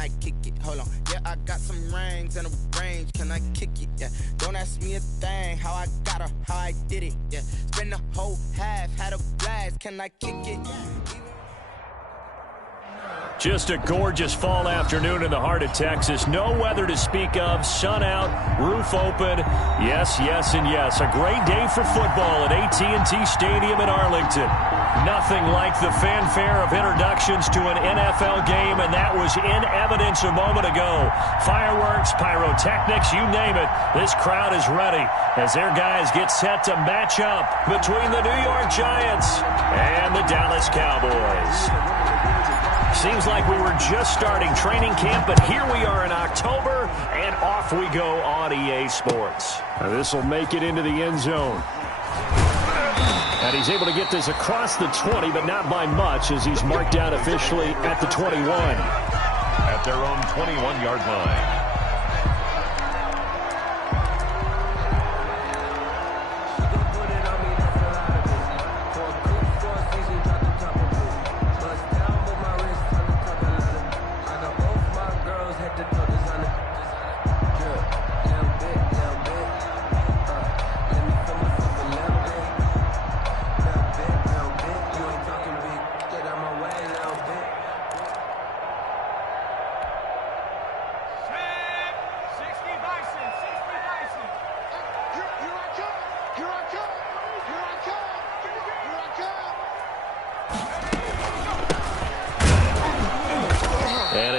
I kick it? Hold on. Yeah, I got some rings and a range. Can I kick it? Yeah. Don't ask me a thing. How I got her, how I did it. Yeah. Spend the whole half, had a blast. Can I kick it? Just a gorgeous fall afternoon in the heart of Texas. No weather to speak of. Sun out, roof open. Yes, yes, and yes. A great day for football at AT&T Stadium in Arlington. Nothing like the fanfare of introductions to an NFL game, and that was in evidence a moment ago. Fireworks, pyrotechnics, you name it. This crowd is ready as their guys get set to match up between the New York Giants and the Dallas Cowboys. Seems like we were just starting training camp, but here we are in October, and off we go on EA Sports. This will make it into the end zone. And he's able to get this across the 20, but not by much, as he's marked down officially at the 21. At their own 21-yard line.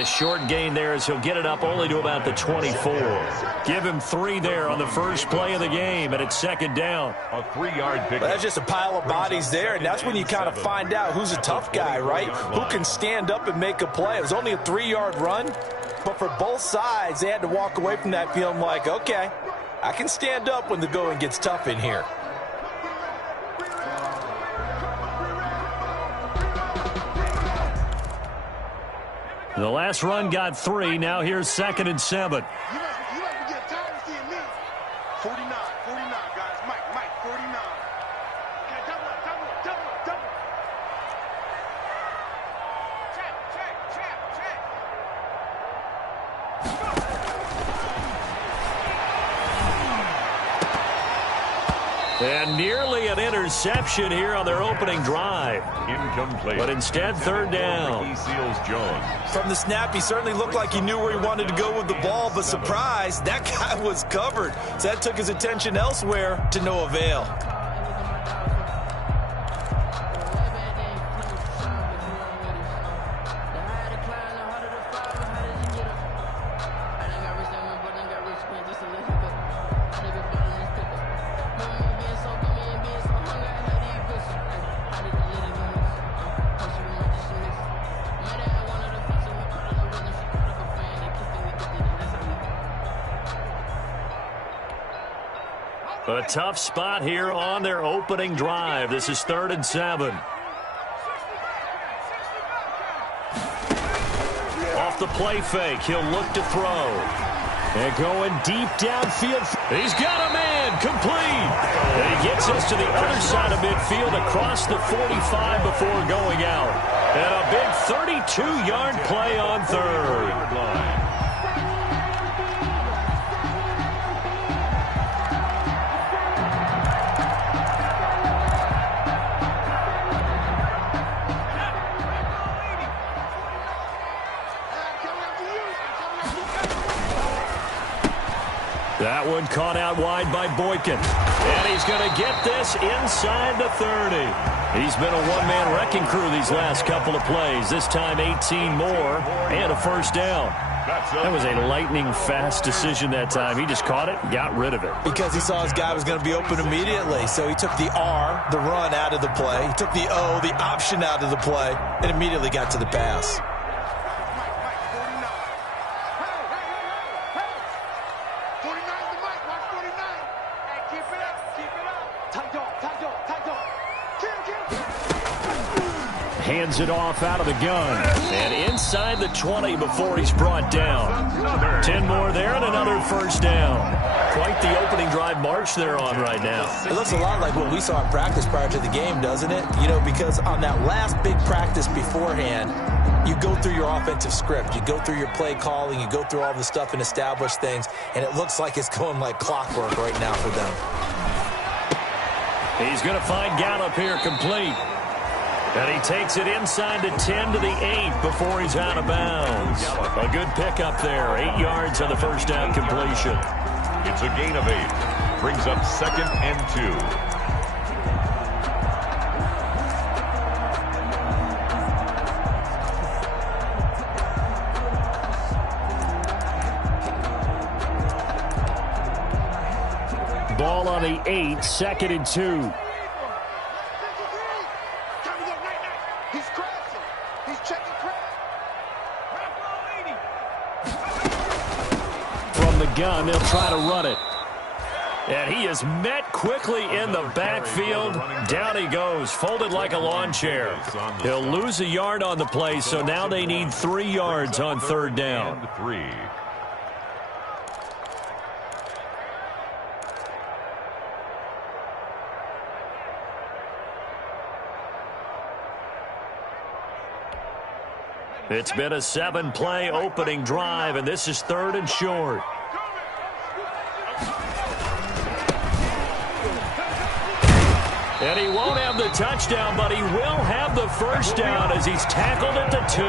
Short gain there as he'll get it up only to about the 24. Give him 3 there on the first play of the game, and it's second down. A 3-yard pick. Well, that's just a pile of bodies there, and that's when you kind of find out who's a tough guy, right? Who can stand up and make a play. It was only a 3-yard run, but for both sides, they had to walk away from that feeling like, okay, I can stand up when the going gets tough in here. The last run got 3. Now here's 2nd and 7. You might be getting tired of seeing me. 49, guys. Mike, 49. Okay, double up. And nearly an interception here on their opening drive. Incomplete. But instead, 3rd down. He seals Jones. From the snap, he certainly looked like he knew where he wanted to go with the ball, but surprise, that guy was covered. So that took his attention elsewhere to no avail. A tough spot here on their opening drive. This is 3rd and 7. Off the play fake, he'll look to throw. And going deep downfield. He's got a man, complete. And he gets us to the other side of midfield across the 45 before going out. And a big 32-yard play on 3rd. That one caught out wide by Boykin. And he's going to get this inside the 30. He's been a one-man wrecking crew these last couple of plays. This time 18 more and a first down. That was a lightning-fast decision that time. He just caught it, got rid of it. Because he saw his guy was going to be open immediately. So he took the R, the run, out of the play. He took the O, the option, out of the play, and immediately got to the pass. Hands it off out of the gun. And inside the 20 before he's brought down. 10 more there and another first down. Quite the opening drive march they're on right now. It looks a lot like what we saw in practice prior to the game, doesn't it? You know, because on that last big practice beforehand, You go through your offensive script. You go through your play calling. You go through all the stuff and establish things, and it looks like it's going like clockwork right now for them. He's going to find Gallup here complete. And he takes it inside the 10 to the 8 before he's out of bounds. A good pickup there. 8 yards on the first down completion. It's a gain of 8. Brings up 2nd and 2. Ball on the 8, 2nd and 2. He's crashing. He's checking crash. From the gun, they'll try to run it. And he is met quickly in the backfield. Down he goes, folded like a lawn chair. He'll lose a yard on the play, so now they need 3 yards on 3rd down. 3. It's been a 7-play opening drive, and this is 3rd and short. And he won't have the touchdown, but he will have the first down as he's tackled at the 2.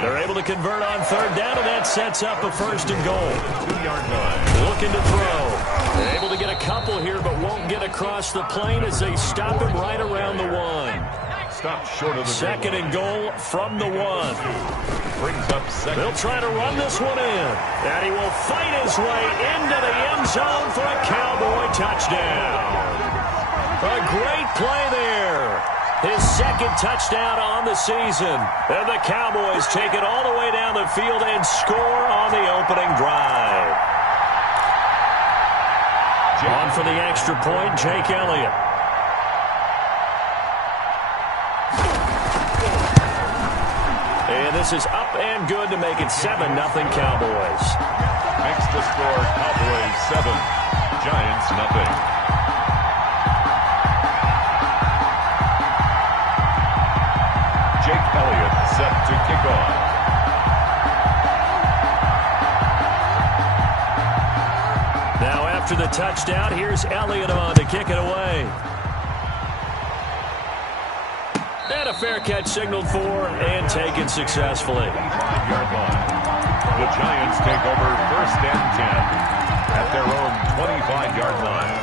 They're able to convert on 3rd down, and that sets up a 1st and goal. 2-yard line. Looking to throw. They're able to get a couple here, but won't get across the plane as they stop him right around the 1. Stopped short of the 2nd and goal from the 1. Brings up 2nd. They'll try to run this one in. And he will fight his way into the end zone for a Cowboy touchdown. A great play there. His 2nd touchdown on the season. And the Cowboys take it all the way down the field and score on the opening drive. On for the extra point, Jake Elliott. And this is up and good to make it 7-0 Cowboys. Makes the score Cowboys 7, Giants nothing. Jake Elliott set to kick off. Now after the touchdown, here's Elliott on to kick it away. And a fair catch signaled for and taken successfully. 5-yard line. The Giants take over 1st and 10 at their own 25-yard line.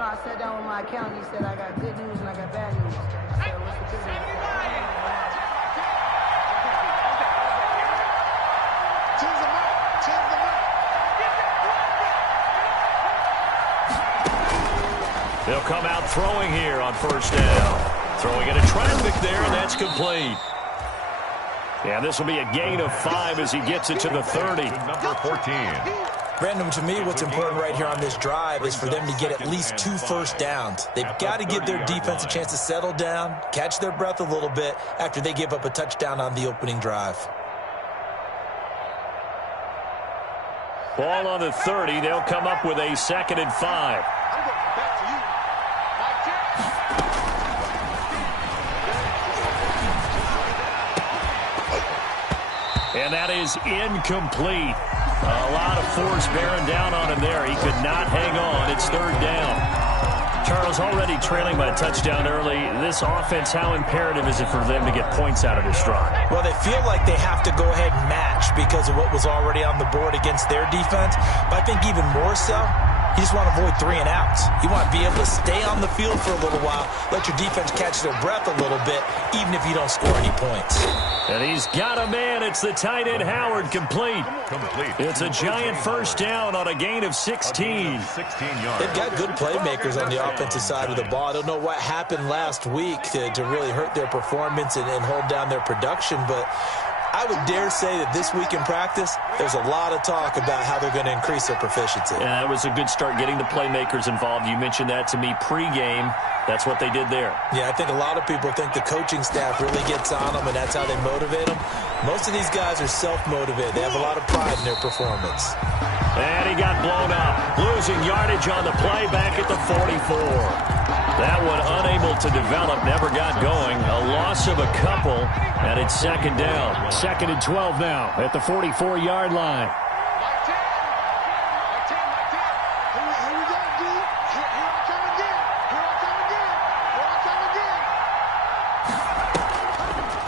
I sat down with my accountant. He said I got good news and I got bad news. I said, what's the good news? They'll come out throwing here on 1st down. Throwing into traffic there, and that's complete. Yeah, this will be a gain of 5 as he gets it to the 30. Number 14. Brandon, to me, what's important right here on this drive is for them to get at least 2 first downs. They've got to give their defense a chance to settle down, catch their breath a little bit after they give up a touchdown on the opening drive. Ball on the 30. They'll come up with a 2nd and 5. And that is incomplete. A lot of force bearing down on him there. He could not hang on. It's 3rd down. Charles, already trailing by a touchdown early. This offense, how imperative is it for them to get points out of this drive? Well, they feel like they have to go ahead and match because of what was already on the board against their defense. But I think even more so, you just want to avoid 3 and outs. You want to be able to stay on the field for a little while, let your defense catch their breath a little bit, even if you don't score any points. And he's got a man. It's the tight end Howard complete. It's a giant first down on a gain of 16. 16 yards. They've got good playmakers on the offensive side of the ball. I don't know what happened last week to really hurt their performance and hold down their production, but I would dare say that this week in practice, there's a lot of talk about how they're going to increase their proficiency. Yeah, that was a good start getting the playmakers involved. You mentioned that to me pregame. That's what they did there. Yeah, I think a lot of people think the coaching staff really gets on them, and that's how they motivate them. Most of these guys are self-motivated. They have a lot of pride in their performance. And he got blown up. Losing yardage on the play back at the 44. That one unable to develop, never got going. A loss of a couple, and it's second down. 2nd and 12 now at the 44-yard line.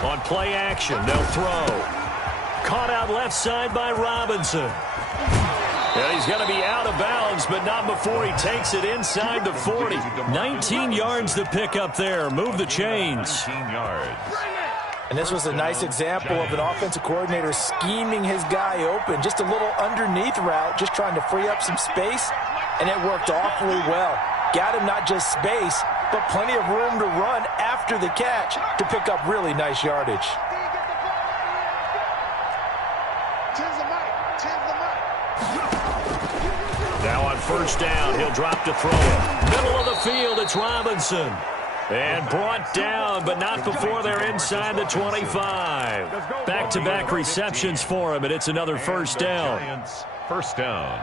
On play action, they'll throw. Caught out left side by Robinson. And he's going to be out of bounds, but not before he takes it inside the 40. 19 yards to pick up there. Move the chains. 19 yards. And this was a nice example of an offensive coordinator scheming his guy open. Just a little underneath route, just trying to free up some space, and it worked awfully well. Got him not just space, but plenty of room to run after the catch to pick up really nice yardage. Now on first down, he'll drop to throw it. Middle of the field, it's Robinson. And brought down, but not before they're inside the 25. Back-to-back receptions for him, and it's another first down. Giants, first down.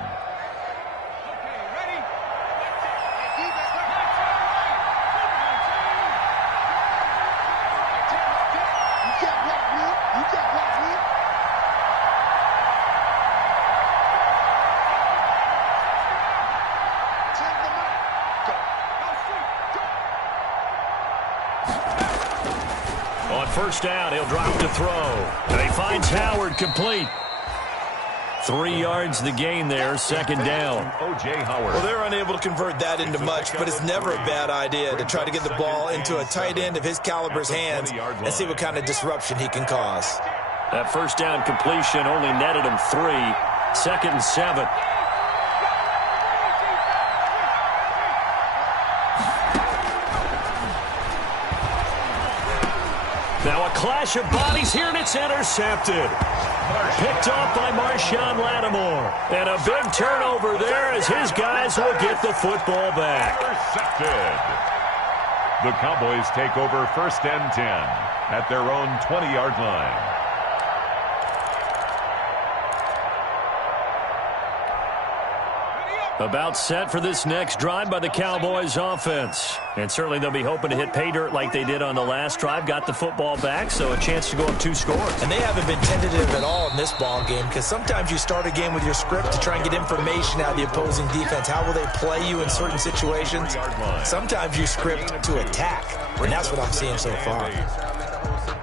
First down, he'll drop to throw. And he finds Howard complete. 3 yards the gain there, second down. O.J. Howard. Well, they're unable to convert that into much, but it's never a bad idea to try to get the ball into a tight end of his caliber's hands and see what kind of disruption he can cause. That first down completion only netted him 3. 2nd and 7. Now a clash of bodies here, and it's intercepted. Picked off by Marshawn Lattimore. And a big turnover there as his guys will get the football back. Intercepted. The Cowboys take over 1st and 10 at their own 20-yard line. About set for this next drive by the Cowboys offense. And certainly they'll be hoping to hit pay dirt like they did on the last drive. Got the football back, so a chance to go up 2 scores. And they haven't been tentative at all in this ball game, because sometimes you start a game with your script to try and get information out of the opposing defense. How will they play you in certain situations? Sometimes you script to attack, and that's what I'm seeing so far.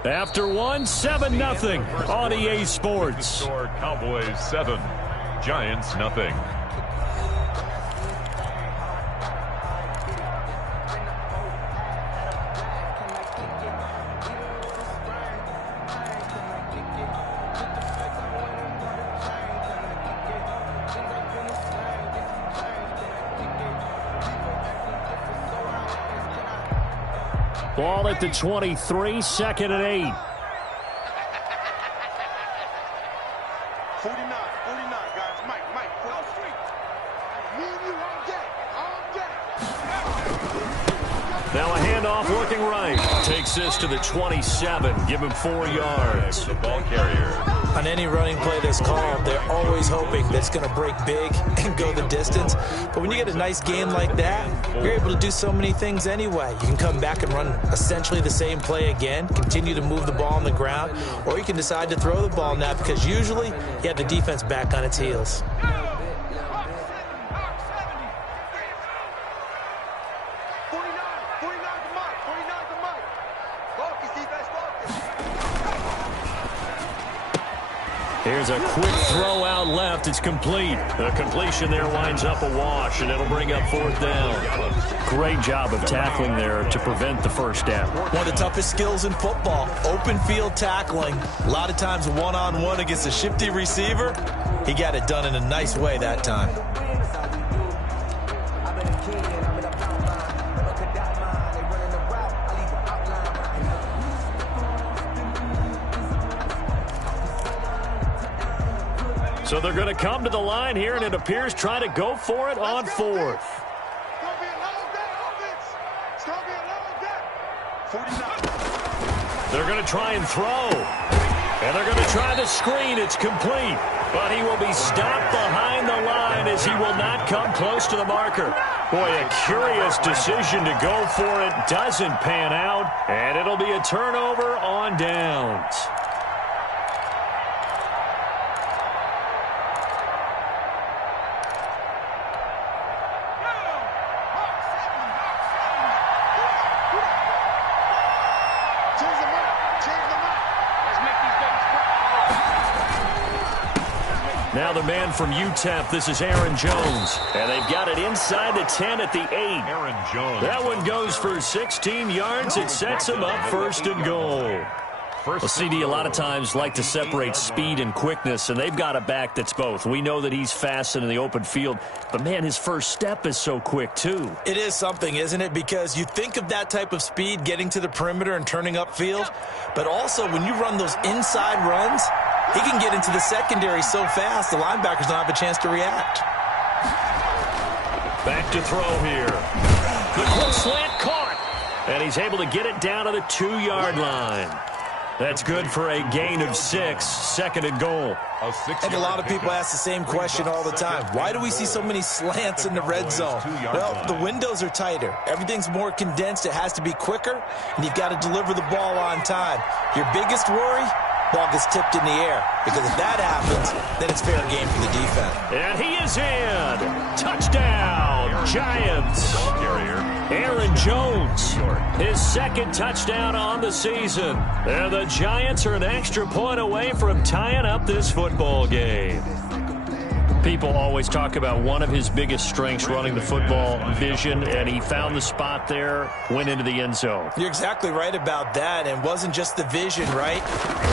After 1, 7-0 on EA Sports. Cowboys 7, Giants 0. Ball at the 23, 2nd and 8. 49, guys. Mike, full street. Me and you all day. Now a handoff looking right. Takes this to the 27. Give him 4 yards. The ball carrier. On any running play that's called, they're always hoping that it's going to break big and go the distance. But when you get a nice game like that, you're able to do so many things anyway. You can come back and run essentially the same play again, continue to move the ball on the ground, or you can decide to throw the ball now, because usually you have the defense back on its heels. Here's a quick throw out left. It's complete. The completion there winds up a wash, and it'll bring up 4th down. Great job of tackling there to prevent the first down. One of the toughest skills in football, open field tackling. A lot of times one-on-one against a shifty receiver. He got it done in a nice way that time. So they're going to come to the line here, and it appears try to go for it on 4th. It's gonna be a long day, offense. It's gonna be They're going to try and throw. And they're going to try the screen. It's complete. But he will be stopped behind the line as he will not come close to the marker. Boy, a curious decision to go for it. Doesn't pan out. And it'll be a turnover on downs. Now the man from UTEP, this is Aaron Jones. And they've got it inside the 10 at the 8. Aaron Jones. That one goes for 16 yards. It sets him up first and goal. Well, CD a lot of times like to separate speed and quickness, and they've got a back that's both. We know that he's fast in the open field, but, man, his first step is so quick, too. It is something, isn't it? Because you think of that type of speed getting to the perimeter and turning upfield, but also when you run those inside runs, he can get into the secondary so fast, the linebackers don't have a chance to react. Back to throw here. The quick slant caught, and he's able to get it down to the 2-yard line. That's good for a gain of 6, second and goal. And a lot of people ask the same question all the time. Why do we see so many slants in the red zone? Well, the windows are tighter. Everything's more condensed. It has to be quicker, and you've got to deliver the ball on time. Your biggest worry? Ball gets tipped in the air, because if that happens, then it's fair game for the defense. And he is in. Touchdown, Giants. Aaron Jones, his second touchdown on the season. And the Giants are an extra point away from tying up this football game. People always talk about one of his biggest strengths running the football, vision, and he found the spot there, went into the end zone. You're exactly right about that, and it wasn't just the vision, right?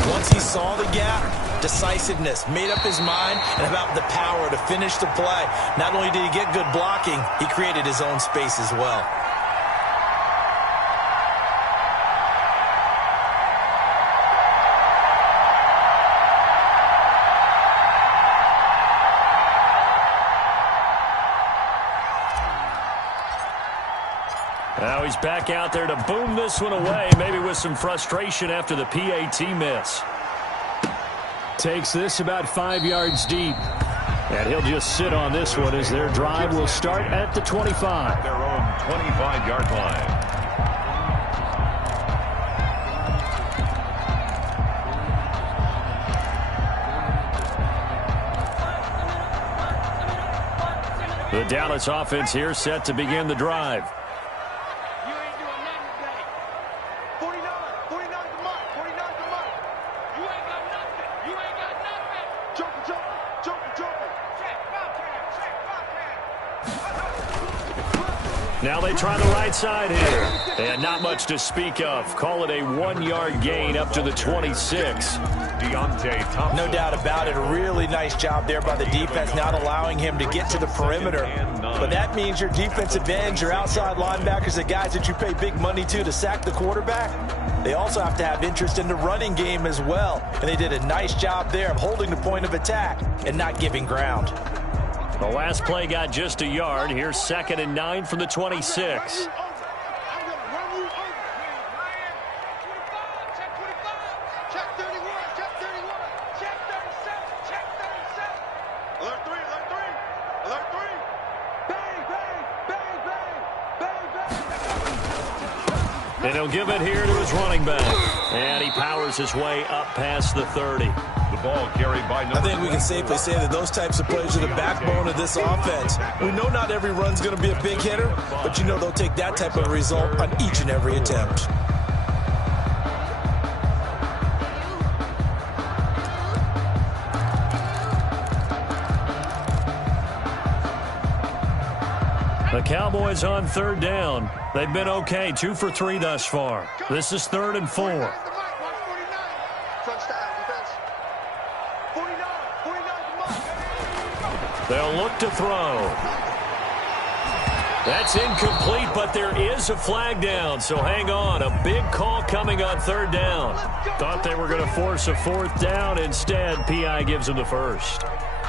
Once he saw the gap, decisiveness, made up his mind, and about the power to finish the play. Not only did he get good blocking, he created his own space as well. Now he's back out there to boom this one away, maybe with some frustration after the PAT miss. Takes this about 5 yards deep. And he'll just sit on this one as their drive will start at the 25. Their own 25-yard line. The Dallas offense here set to begin the drive. Now they try the right side here. And not much to speak of. Call it a 1-yard gain up to the 26. No doubt about it. A really nice job there by the defense, not allowing him to get to the perimeter. But that means your defensive ends, your outside linebackers, the guys that you pay big money to sack the quarterback, they also have to have interest in the running game as well. And they did a nice job there of holding the point of attack and not giving ground. The last play got just a yard. Here's 2nd and 9 from the 26. And he'll give it here to his running back. And he powers his way up past the 30. The ball carried by I think we can safely say that those types of plays are the backbone of this offense. We know not every run's going to be a big hitter, but you know they'll take that type of result on each and every attempt. The Cowboys on 3rd down. They've been okay, 2 for 3 thus far. This is 3rd and 4. They'll look to throw. That's incomplete, but there is a flag down, so hang on. A big call coming on 3rd down. Thought they were going to force a 4th down. Instead, P.I. gives them the first.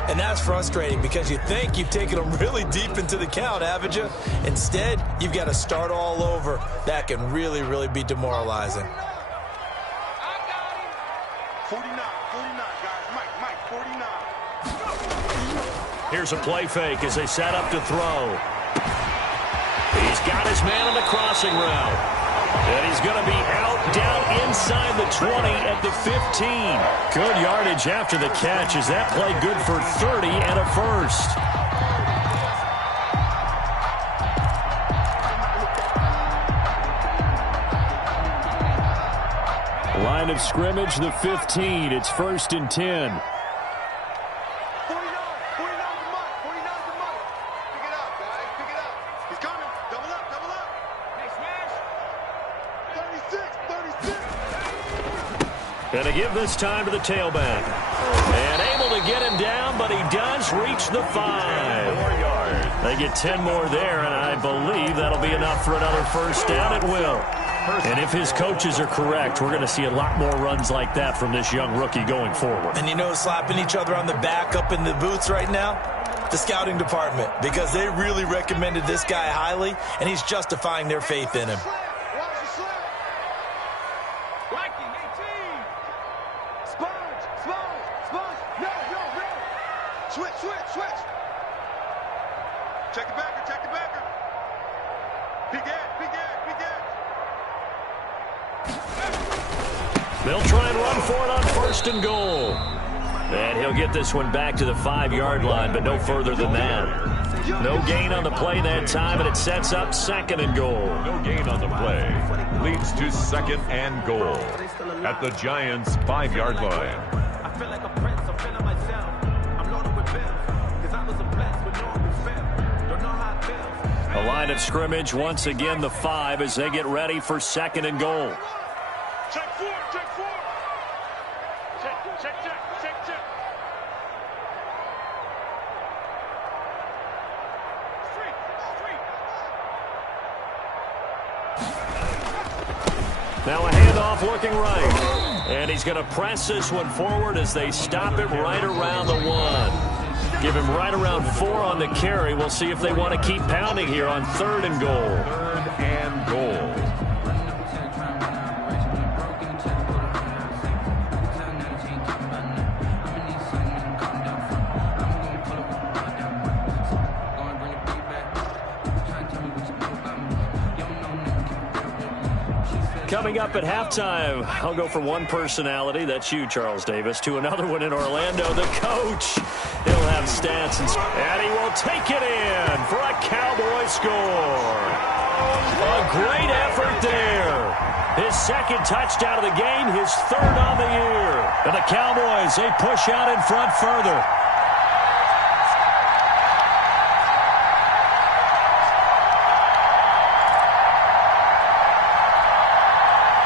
And that's frustrating because you think you've taken them really deep into the count, haven't you? Instead, you've got to start all over. That can really, really be demoralizing. 49, guys. Mike, 49. Here's a play fake as they set up to throw. He's got his man on the crossing route. And he's going to be out down inside the 20 at the 15. Good yardage after the catch. Is that play good for 30 and a first? Line of scrimmage, the 15. It's 1st and 10. 49's the money. Pick it up, guys. Pick it up. He's coming. Double up. Hey, smash. 36. And to give this time to the tailback. And able to get him down, but he does reach the 5. 4 yards. They get 10 more there, and I believe that'll be enough for another first down. It will. And if his coaches are correct, we're going to see a lot more runs like that from this young rookie going forward. And you know, slapping each other on the back up in the booths right now? The scouting department, because they really recommended this guy highly, and he's justifying their faith in him. Watch the slap. Viking 18. Sponge. No. Switch. Check the backer. Big Ed. They'll try and run for it on 1st and goal. And he'll get this one back to the 5-yard line, but no further than that. No gain on the play that time, and it sets up 2nd and goal. No gain on the play. Leads to 2nd and goal at the Giants' 5-yard line. I feel like a prince, I'm feeling myself. I'm loaded with bills, because I was a blessed with no respect. Don't know how it feels. A line of scrimmage, once again the 5 as they get ready for 2nd and goal. Check 4. Check. Now a handoff looking right. And he's going to press this one forward as they stop him right around the 1. Give him right around 4 on the carry. We'll see if they want to keep pounding here on 3rd and goal. 3rd and goal. Coming up at halftime, I'll go from one personality, that's you, Charles Davis, to another one in Orlando, the coach. He'll have stats, and he will take it in for a Cowboy score. A great effort there. His 2nd touchdown of the game, his 3rd on the year. And the Cowboys, they push out in front further.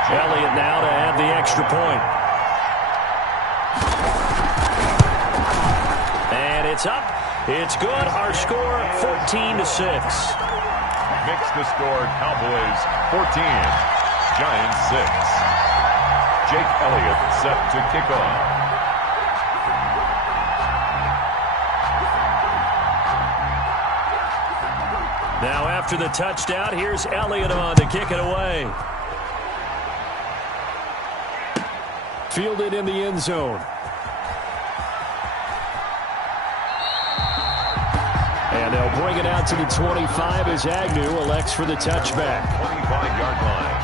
Elliott now to add the extra point. And it's up. It's good. Our score, 14-6. Mixed the score, Cowboys 14, Giants 6. Jake Elliott set to kick off. Now after the touchdown, here's Elliott on to kick it away. Fielded in the end zone. And they'll bring it out to the 25 as Agnew elects for the touchback. 25-yard line.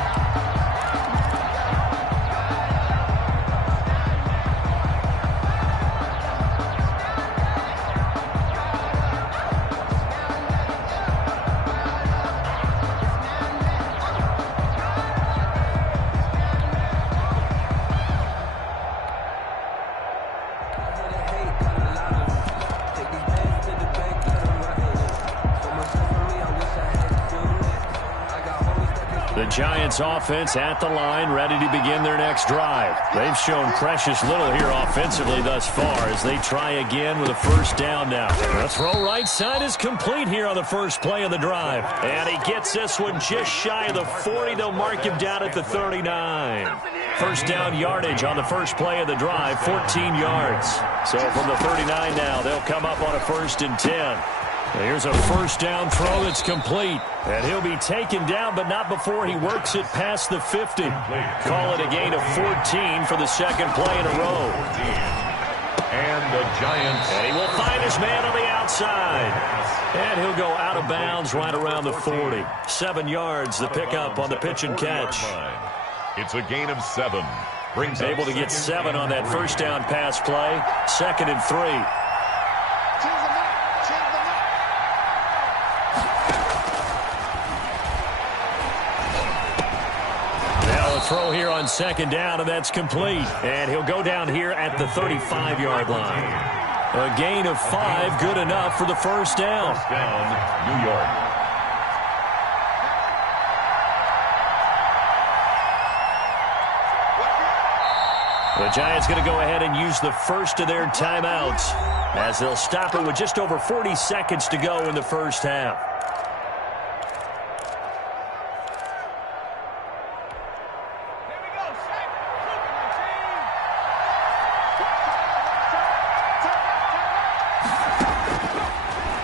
The Giants offense at the line, ready to begin their next drive. They've shown precious little here offensively thus far as they try again with a first down now. The throw right side is complete here on the first play of the drive. And he gets this one just shy of the 40. They'll mark him down at the 39. First down yardage on the first play of the drive, 14 yards. So from the 39 now, they'll come up on a 1st and 10. Here's a first down throw that's complete. And he'll be taken down, but not before he works it past the 50. Call it a gain of 14 for the second play in a row. And the Giants. And he will find his man on the outside. And he'll go out of bounds right around the 40. 7 yards, the pickup on the pitch and catch. It's a gain of 7. Brings able to get 7 on that first down pass play. 2nd and 3. Throw here on 2nd down, and that's complete. And he'll go down here at the 35-yard line. A gain of 5, good enough for the first down. First down, New York. The Giants going to go ahead and use the first of their timeouts as they'll stop it with just over 40 seconds to go in the first half.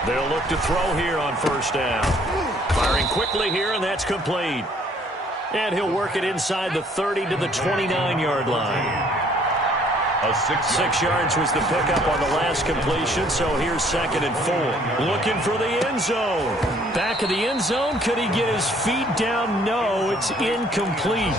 They'll look to throw here on first down. Firing quickly here, and that's complete. And he'll work it inside the 30 to the 29-yard line. 6 yards was the pickup on the last completion, so here's 2nd and 4. Looking for the end zone. Back of the end zone. Could he get his feet down? No, it's incomplete.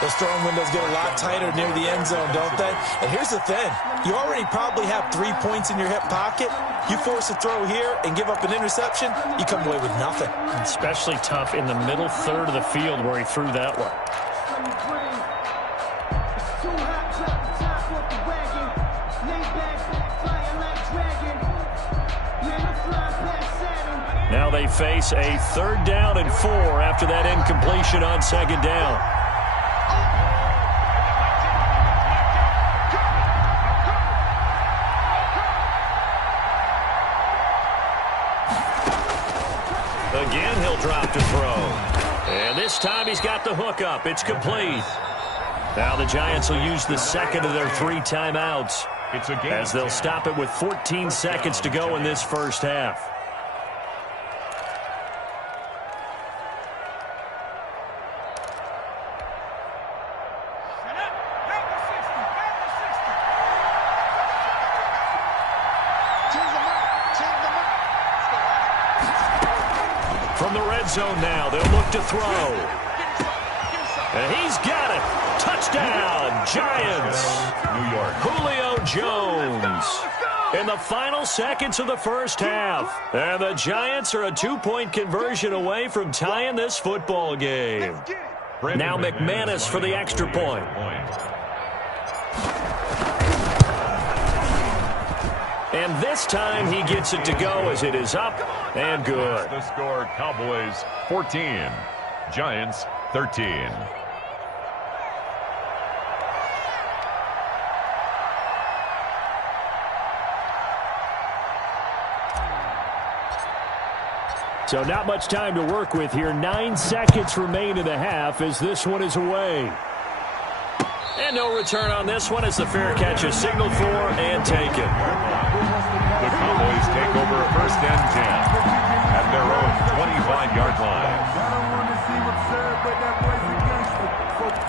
Those throwing windows get a lot tighter near the end zone, don't they? And here's the thing. You already probably have 3 points in your hip pocket. You force a throw here and give up an interception, you come away with nothing. Especially tough in the middle third of the field where he threw that one. Now they face a 3rd down and 4 after that incompletion on 2nd down. Again, he'll drop to throw. And this time he's got the hook up. It's complete. Now the Giants will use the 2nd of their 3 timeouts as they'll stop it with 14 seconds to go in this first half. From the red zone now, they'll look to throw. And he's got it. Touchdown, Giants. New York. Julio Jones in the final seconds of the first half. And the Giants are a 2-point conversion away from tying this football game. Now McManus for the extra point. And this time he gets it to go as it is up and good. The score, Cowboys 14, Giants 13. So not much time to work with here. 9 seconds remain in the half as this one is away. And no return on this one as the fair catch is signaled for and taken. The Cowboys take over 1st and 10 at their own 25-yard line. I don't want to see what's said, but that boy's a gangster.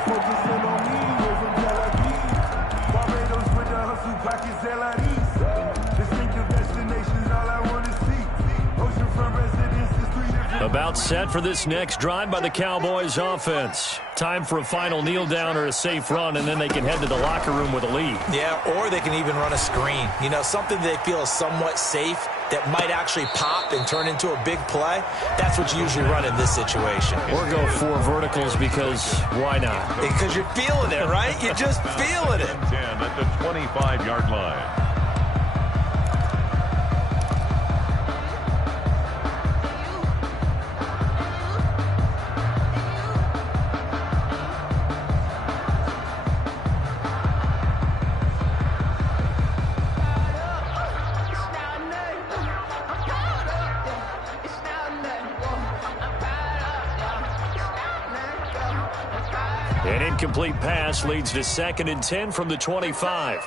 Focusing on me, over Tel Aviv. Barbados with the hustle, pockets LREs. Distinctive destinations, all I want to see. Oceanfront residences, 3 different... About set for this next drive by the Cowboys offense. Time for a final kneel down or a safe run, and then they can head to the locker room with a lead. Yeah, or they can even run a screen. You know, something they feel is somewhat safe that might actually pop and turn into a big play. That's what you usually run in this situation. Or go 4 verticals because why not? Because you're feeling it, right? You're just feeling it. 10 at the 25-yard line. An incomplete pass leads to 2nd and 10 from the 25.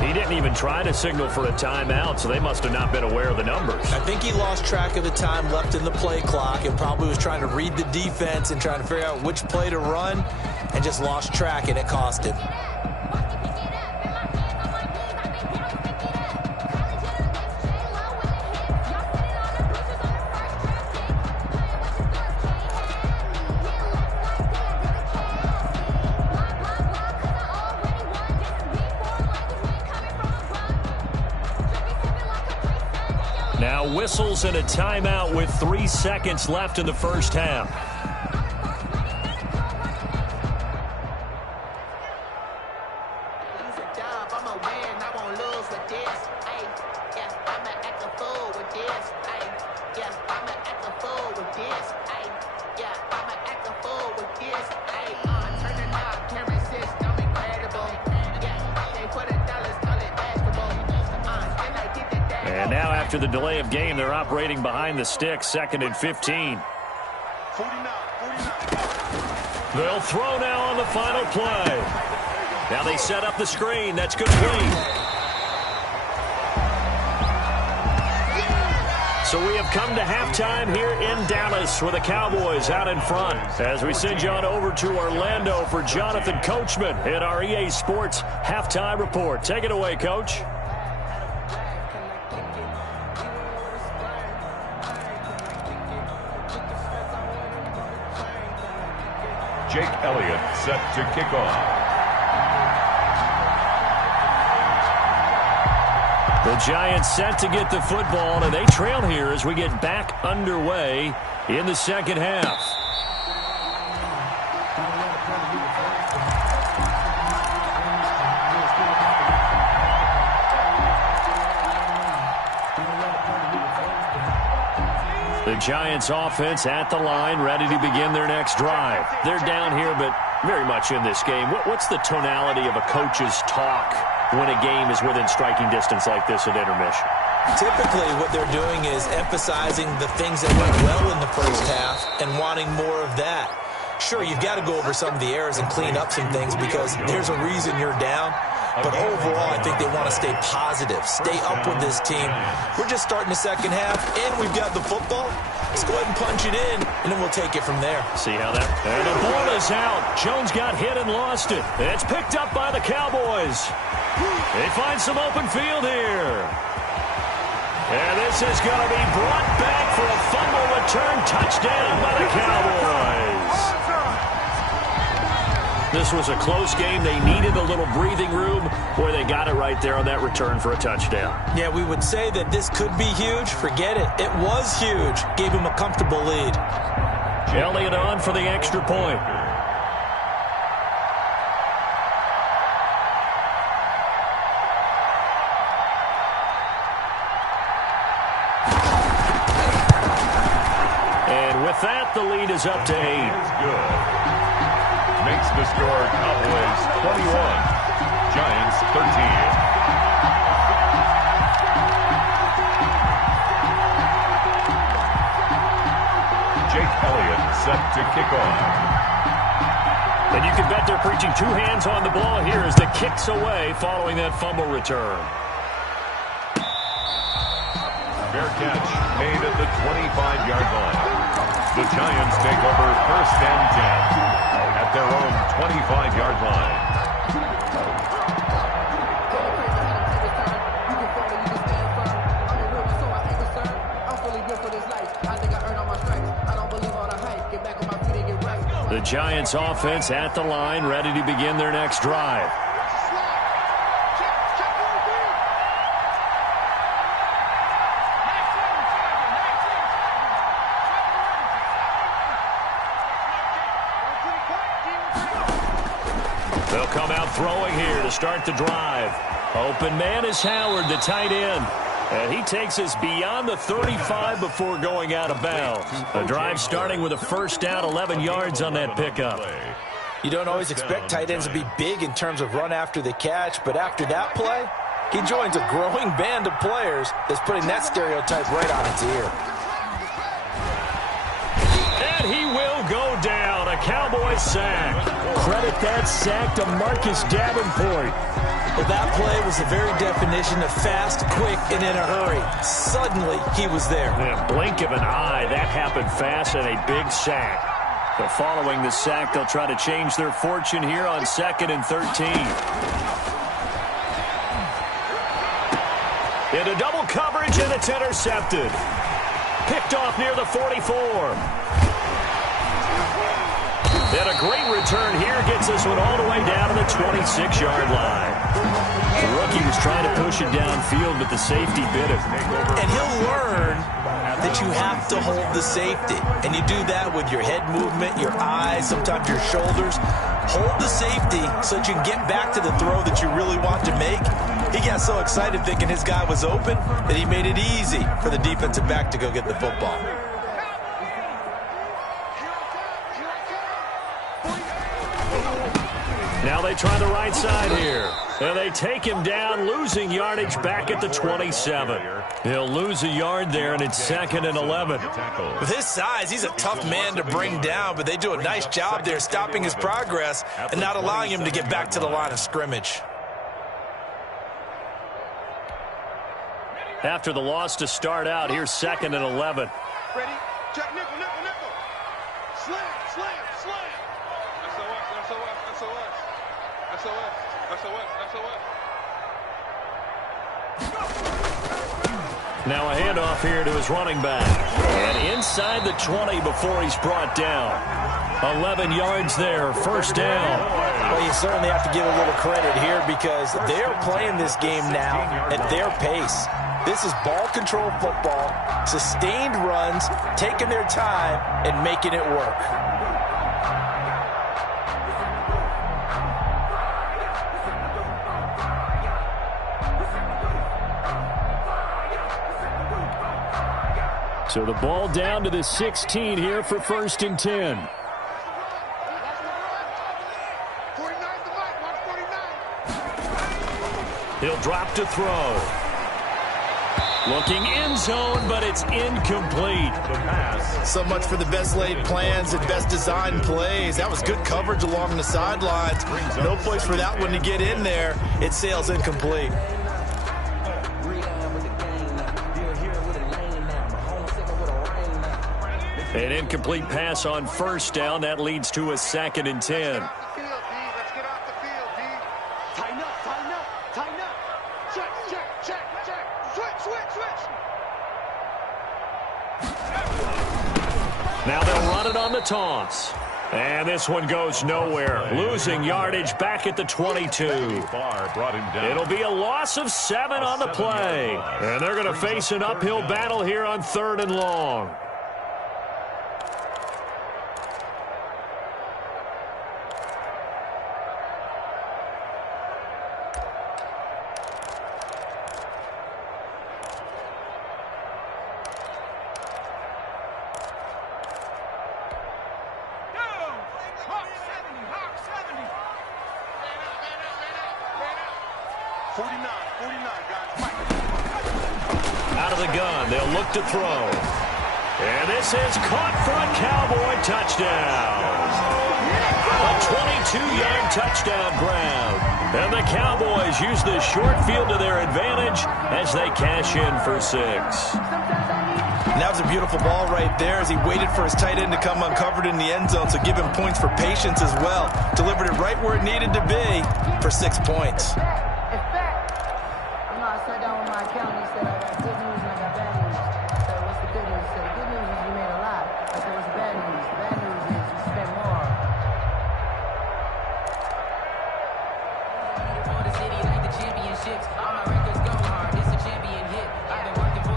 He didn't even try to signal for a timeout, so they must have not been aware of the numbers. I think he lost track of the time left in the play clock and probably was trying to read the defense and trying to figure out which play to run and just lost track, and it cost him. Now whistles and a timeout with 3 seconds left in the first half. And now after the delay of game, they're operating behind the sticks, 2nd and 15. They'll throw now on the final play. Now they set up the screen. That's complete. So we have come to halftime here in Dallas with the Cowboys out in front. As we send you on over to Orlando for Jonathan Coachman in our EA Sports Halftime Report. Take it away, Coach. Jake Elliott set to kick off. The Giants set to get the football, and they trail here as we get back underway in the second half. The Giants offense at the line, ready to begin their next drive. They're down here, but very much in this game. What's the tonality of a coach's talk when a game is within striking distance like this at intermission? Typically, what they're doing is emphasizing the things that went well in the first half and wanting more of that. Sure, you've got to go over some of the errors and clean up some things because there's a reason you're down. But overall, I think they want to stay positive, stay up with this team. We're just starting the second half, and we've got the football. Let's go ahead and punch it in, and then we'll take it from there. See how that... And the ball is out. Jones got hit and lost it. It's picked up by the Cowboys. They find some open field here. And this is going to be brought back for a fumble return touchdown by the Cowboys. This was a close game. They needed a little breathing room. Boy, they got it right there on that return for a touchdown. Yeah, we would say that this could be huge. Forget it. It was huge. Gave him a comfortable lead. Elliott on for the extra point. And with that, the lead is up to 8. Good. Makes the score Cowboys 21, Giants 13. Jake Elliott set to kick off. And you can bet they're preaching 2 hands on the ball here as the kick's away following that fumble return. Fair catch made at the 25-yard line. The Giants take over 1st and 10. At their own 25-yard line. The Giants offense at the line, ready to begin their next drive. They'll come out throwing here to start the drive. Open man is Howard, the tight end. And he takes us beyond the 35 before going out of bounds. A drive starting with a first down, 11 yards on that pickup. You don't always expect tight ends to be big in terms of run after the catch, but after that play, He joins a growing band of players that's putting that stereotype right on its ear. And he will go down. A Cowboy sack. Credit that sack to Marcus Davenport. Well, that play was the very definition of fast, quick, and in a hurry. Suddenly, he was there. In a blink of an eye, that happened fast and a big sack. But following the sack, they'll try to change their fortune here on 2nd and 13. Into double coverage, and it's intercepted. Picked off near the 44. And a great return here gets this one all the way down to the 26-yard line. The rookie was trying to push it downfield, but the safety bit it. And he'll learn that you have to hold the safety. And you do that with your head movement, your eyes, sometimes your shoulders. Hold the safety so that you can get back to the throw that you really want to make. He got so excited thinking his guy was open that he made it easy for the defensive back to go get the football. Now they try the right side here. And they take him down, losing yardage back at the 27. He'll lose a yard there, and it's 2nd and 11. With his size, he's a tough man to bring down, but they do a nice job there stopping his progress and not allowing him to get back to the line of scrimmage. After the loss to start out, here's 2nd and 11. Ready? Check nickel, nickel, nickel. Slam, slam, slam. SOS, SOS, SOS. SOS, SOS, SOS. Now a handoff here to his running back. And inside the 20 before he's brought down. 11 yards there, first down. Well, you certainly have to give a little credit here because they're playing this game now at their pace. This is ball control football, sustained runs, taking their time and making it work. So the ball down to the 16 here for 1st and 10. 49. He'll drop to throw. Looking end zone, but it's incomplete. So much for the best laid plans and best designed plays. That was good coverage along the sidelines. No place for that one to get in there. It sails incomplete. An incomplete pass on first down. That leads to a 2nd and 10. Let's get off the field, D. Tighten up, tighten up, tighten up. Check, check, check, check. Switch, switch, switch. Now they'll run it on the toss. And this one goes nowhere. Losing yardage back at the 22. It'll be a loss of 7 on the play. And they're going to face an uphill battle here on 3rd and long. Out of the gun, they'll look to throw. And this is caught for a Cowboy touchdown. A 22-yard touchdown grab. And the Cowboys use the short field to their advantage as they cash in for 6. And that was a beautiful ball right there as he waited for his tight end to come uncovered in the end zone, so give him points for patience as well. Delivered it right where it needed to be for 6 points.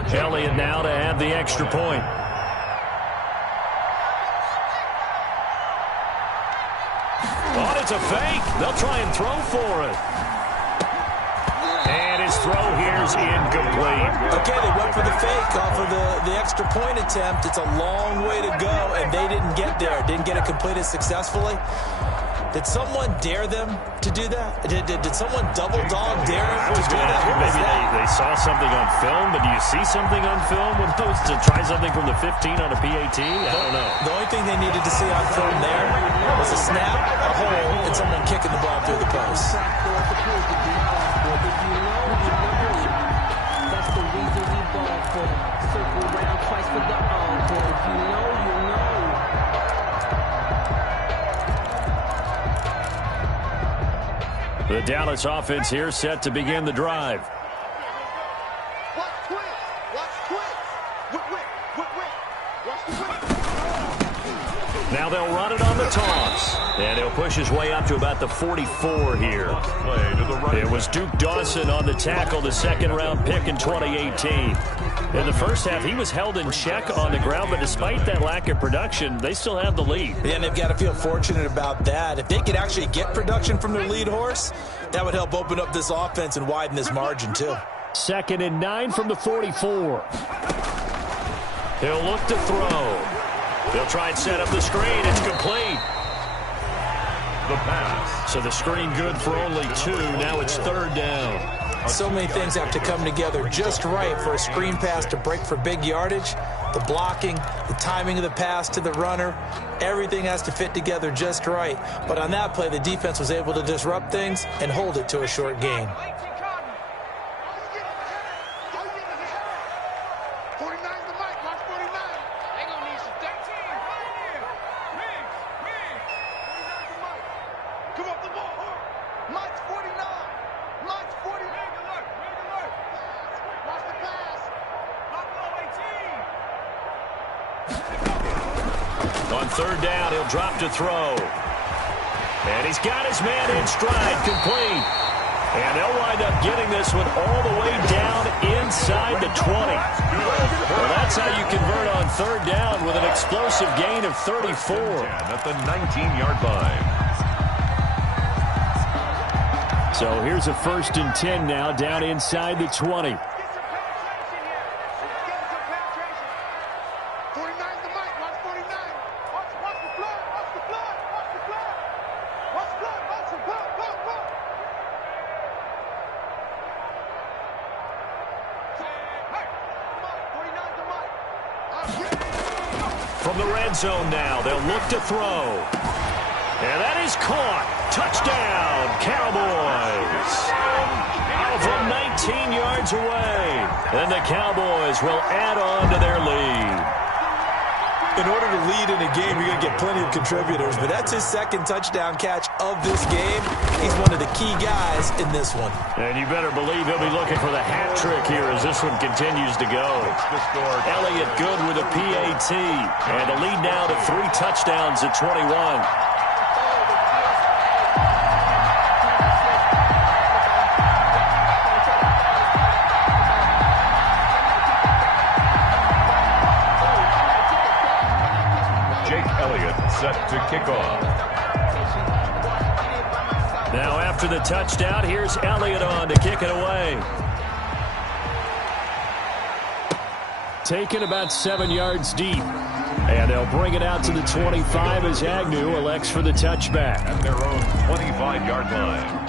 Elliott now to add the extra point. Oh, it's a fake. They'll try and throw for it. And his throw here's incomplete. Okay, they went for the fake off of the extra point attempt. It's a long way to go, and they didn't get there. Didn't get it completed successfully. Did someone dare them to do that? Did someone double dog dare them to do that? Maybe they saw something on film, but do you see something on film when those to try something from the 15 on a PAT? I don't know. The only thing they needed to see on film there was a snap, a hole, and someone kicking the ball through the post. That's the reason we ball for. Circle round twice for the encore. If you know, you know. The Dallas offense here set to begin the drive. Watch twins. Watch twins. Watch the twins. Now they'll run it on the toss. And he'll push his way up to about the 44 here. Play to the right. It was Duke Dawson on the tackle, the second-round pick in 2018. In the first half, he was held in check on the ground, but despite that lack of production, they still have the lead. Yeah, and they've got to feel fortunate about that. If they could actually get production from their lead horse, that would help open up this offense and widen this margin, too. 2nd and 9 from the 44. He'll look to throw. They'll try and set up the screen. It's complete. The pass. So the screen good for only 2. Now it's 3rd down. So many things have to come together just right for a screen pass to break for big yardage. The blocking, the timing of the pass to the runner, everything has to fit together just right. But on that play, the defense was able to disrupt things and hold it to a short gain. On 3rd down, he'll drop to throw. And he's got his man in stride, complete. And they'll wind up getting this one all the way down inside the 20. Well, that's how you convert on 3rd down with an explosive gain of 34. At the 19-yard line. So here's a 1st and 10 now, down inside the 20. From the red zone now, they'll look to throw. And that is caught. Touchdown, Cowboys. Oh, from 19 yards away. And the Cowboys will add on to their lead. In order to lead in a game, you're going to get plenty of contributors, but that's his 2nd touchdown catch of this game. He's one of the key guys in this one. And you better believe he'll be looking for the hat trick here as this one continues to go. Elliott good with a PAT. And the lead now to 3 touchdowns at 21. Set to kick off. Now after the touchdown, here's Elliott on to kick it away. Taken about 7 yards deep. And they'll bring it out to the 25 as Agnew elects for the touchback. At their own 25-yard line.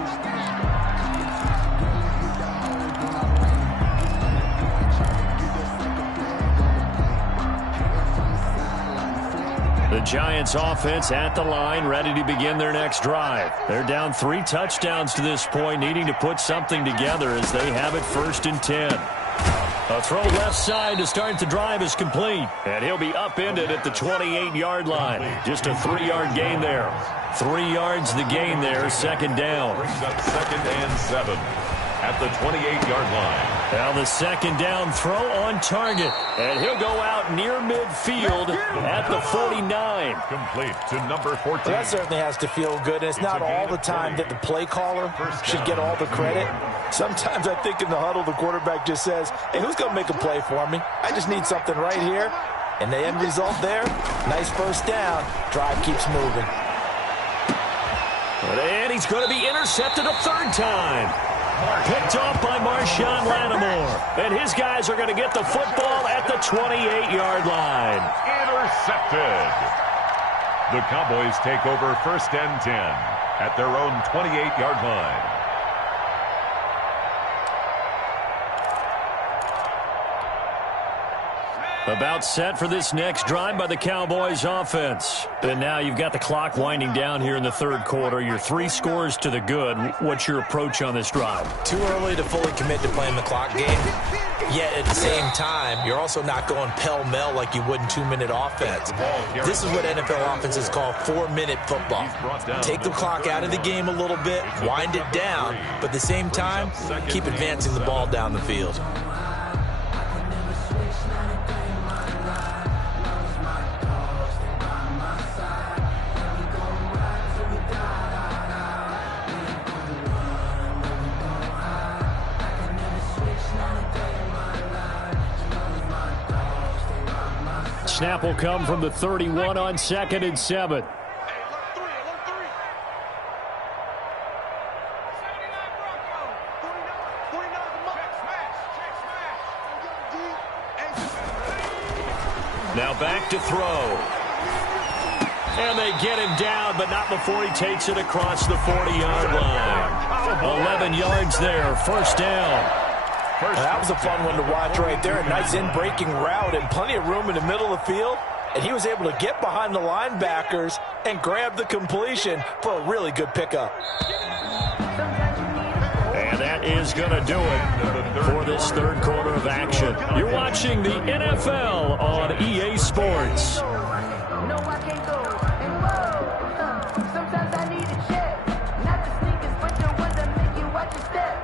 The Giants offense at the line, ready to begin their next drive. They're down 3 touchdowns to this point, needing to put something together as they have it 1st and 10. A throw left side to start the drive is complete, and he'll be upended at the 28-yard line. Just a 3-yard gain there. 3 yards the gain there, 2nd down. Brings up 2nd and 7 at the 28-yard line. Now the 2nd down throw on target, and he'll go out near midfield at the 49. Complete to number 14. Well, that certainly has to feel good. And it's not all the time that the play caller should get all the credit. Sometimes I think in the huddle, the quarterback just says, hey, who's going to make a play for me? I just need something right here. And the end result there, nice 1st down. Drive keeps moving. And he's going to be intercepted a 3rd time. Picked off by Marshawn Lattimore. And his guys are going to get the football at the 28-yard line. Intercepted. The Cowboys take over 1st and 10. at their own 28-yard line. About set for this next drive by the Cowboys offense. And now you've got the clock winding down here in the third quarter. Your 3 scores to the good. What's your approach on this drive? Too early to fully commit to playing the clock game. Yet at the same time, you're also not going pell-mell like you would in 2-minute offense. This is what NFL offenses call 4-minute football. Take the clock out of the game a little bit, wind it down, but at the same time, keep advancing the ball down the field. Snap will come from the 31 on 2nd and 7. Now back to throw. And they get him down, but not before he takes it across the 40-yard line. 11 yards there, first down. That was a fun one to watch right there. A nice in-breaking route and plenty of room in the middle of the field. And he was able to get behind the linebackers and grab the completion for a really good pickup. And that is going to do it for this third quarter of action. You're watching the NFL on EA Sports. No, I can't go. And whoa, sometimes I need a check. Not the sneakers, but the ones that make you watch your step.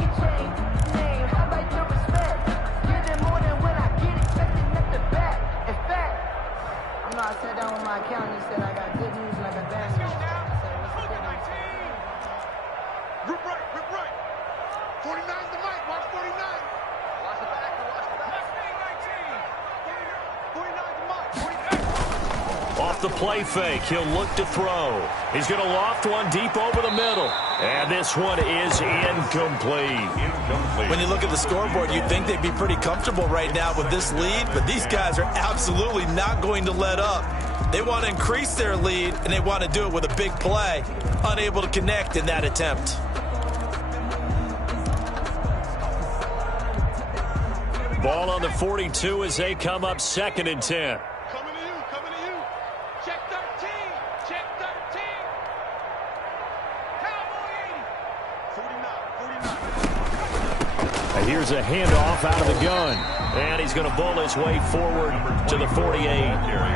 You change name, how about your respect? Give it more than when I get expected at the back. In fact, I know I sat down with my accountant. He said I got good news and I got bad news. Rip right. 49's the mic. Watch 49. Watch the back. Let's stay 19. 49's the mic. Off the play fake, he'll look to throw. He's going to loft one deep over the middle. And this one is incomplete. When you look at the scoreboard, you'd think they'd be pretty comfortable right now with this lead, but these guys are absolutely not going to let up. They want to increase their lead, and they want to do it with a big play. Unable to connect in that attempt. Ball on the 42 as they come up 2nd and 10. Coming to you. Check 13. Cowboy 80. 49. And here's a handoff out of the gun. And he's going to bull his way forward to the 48.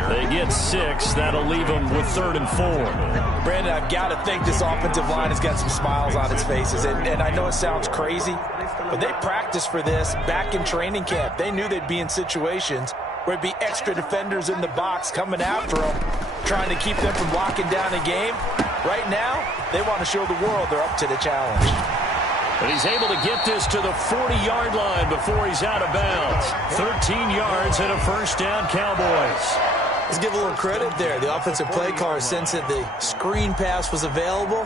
They get 6. That'll leave them with 3rd and 4. Brandon, I've got to think this offensive line has got some smiles on its faces. And I know it sounds crazy, but they practiced for this back in training camp. They knew they'd be in situations where it'd be extra defenders in the box coming after them, trying to keep them from locking down a game. Right now, they want to show the world they're up to the challenge. But he's able to get this to the 40-yard line before he's out of bounds. 13 yards and a first down, Cowboys. Let's give a little credit there. The offensive play caller sensed that the screen pass was available.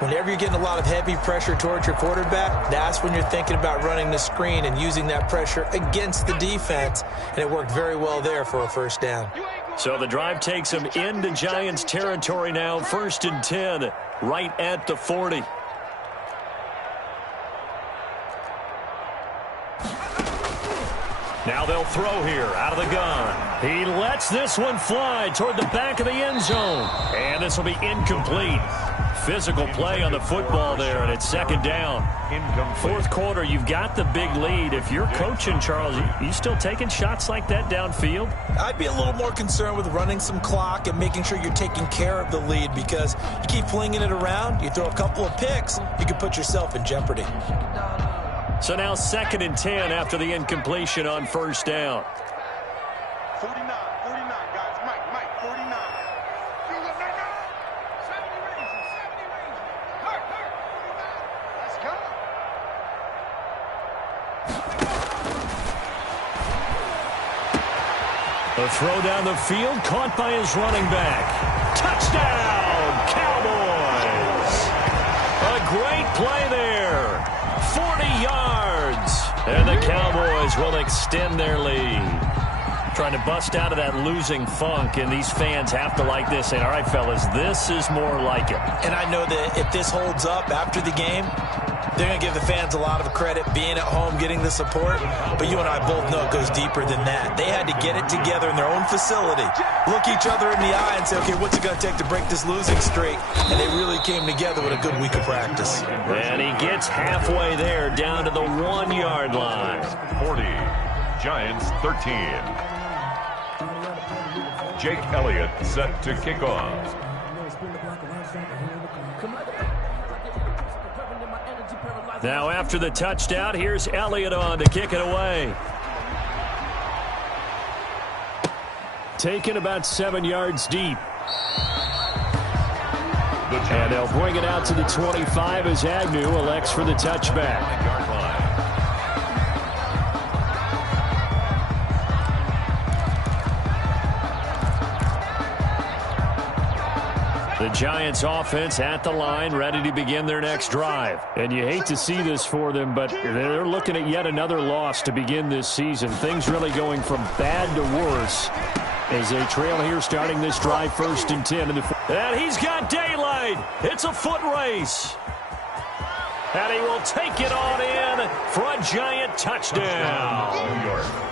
Whenever you're getting a lot of heavy pressure towards your quarterback, that's when you're thinking about running the screen and using that pressure against the defense. And it worked very well there for a first down. So the drive takes him into Giants territory now. 1st and 10, right at the 40. Now they'll throw here out of the gun. He lets this one fly toward the back of the end zone. And this will be incomplete. Physical play on the football there, and it's 2nd down. Fourth quarter, you've got the big lead. If you're coaching, Charles, you still taking shots like that downfield? I'd be a little more concerned with running some clock and making sure you're taking care of the lead, because you keep flinging it around, you throw a couple of picks, you can put yourself in jeopardy. So now 2nd and 10 after the incompletion on first down. 49, guys. Mike, 49. Let's go. A throw down the field, caught by his running back. Touchdown, Cowboys! A great play there. 40 yards. And the Cowboys will extend their lead. Trying to bust out of that losing funk, and these fans have to like this. And all right, fellas, this is more like it. And I know that if this holds up after the game, they're going to give the fans a lot of credit, being at home, getting the support. But you and I both know it goes deeper than that. They had to get it together in their own facility, look each other in the eye and say, okay, what's it going to take to break this losing streak? And they really came together with a good week of practice. And he gets halfway there, down to the 1-yard line. 40, Giants 13. Jake Elliott set to kick off. Now after the touchdown, here's Elliott on to kick it away. Taken about 7 yards deep. And they'll bring it out to the 25 as Agnew elects for the touchback. The Giants offense at the line, ready to begin their next drive. And you hate to see this for them, but they're looking at yet another loss to begin this season. Things really going from bad to worse as they trail here starting this drive 1st and 10. And he's got daylight. It's a foot race. And he will take it on in for a Giant touchdown.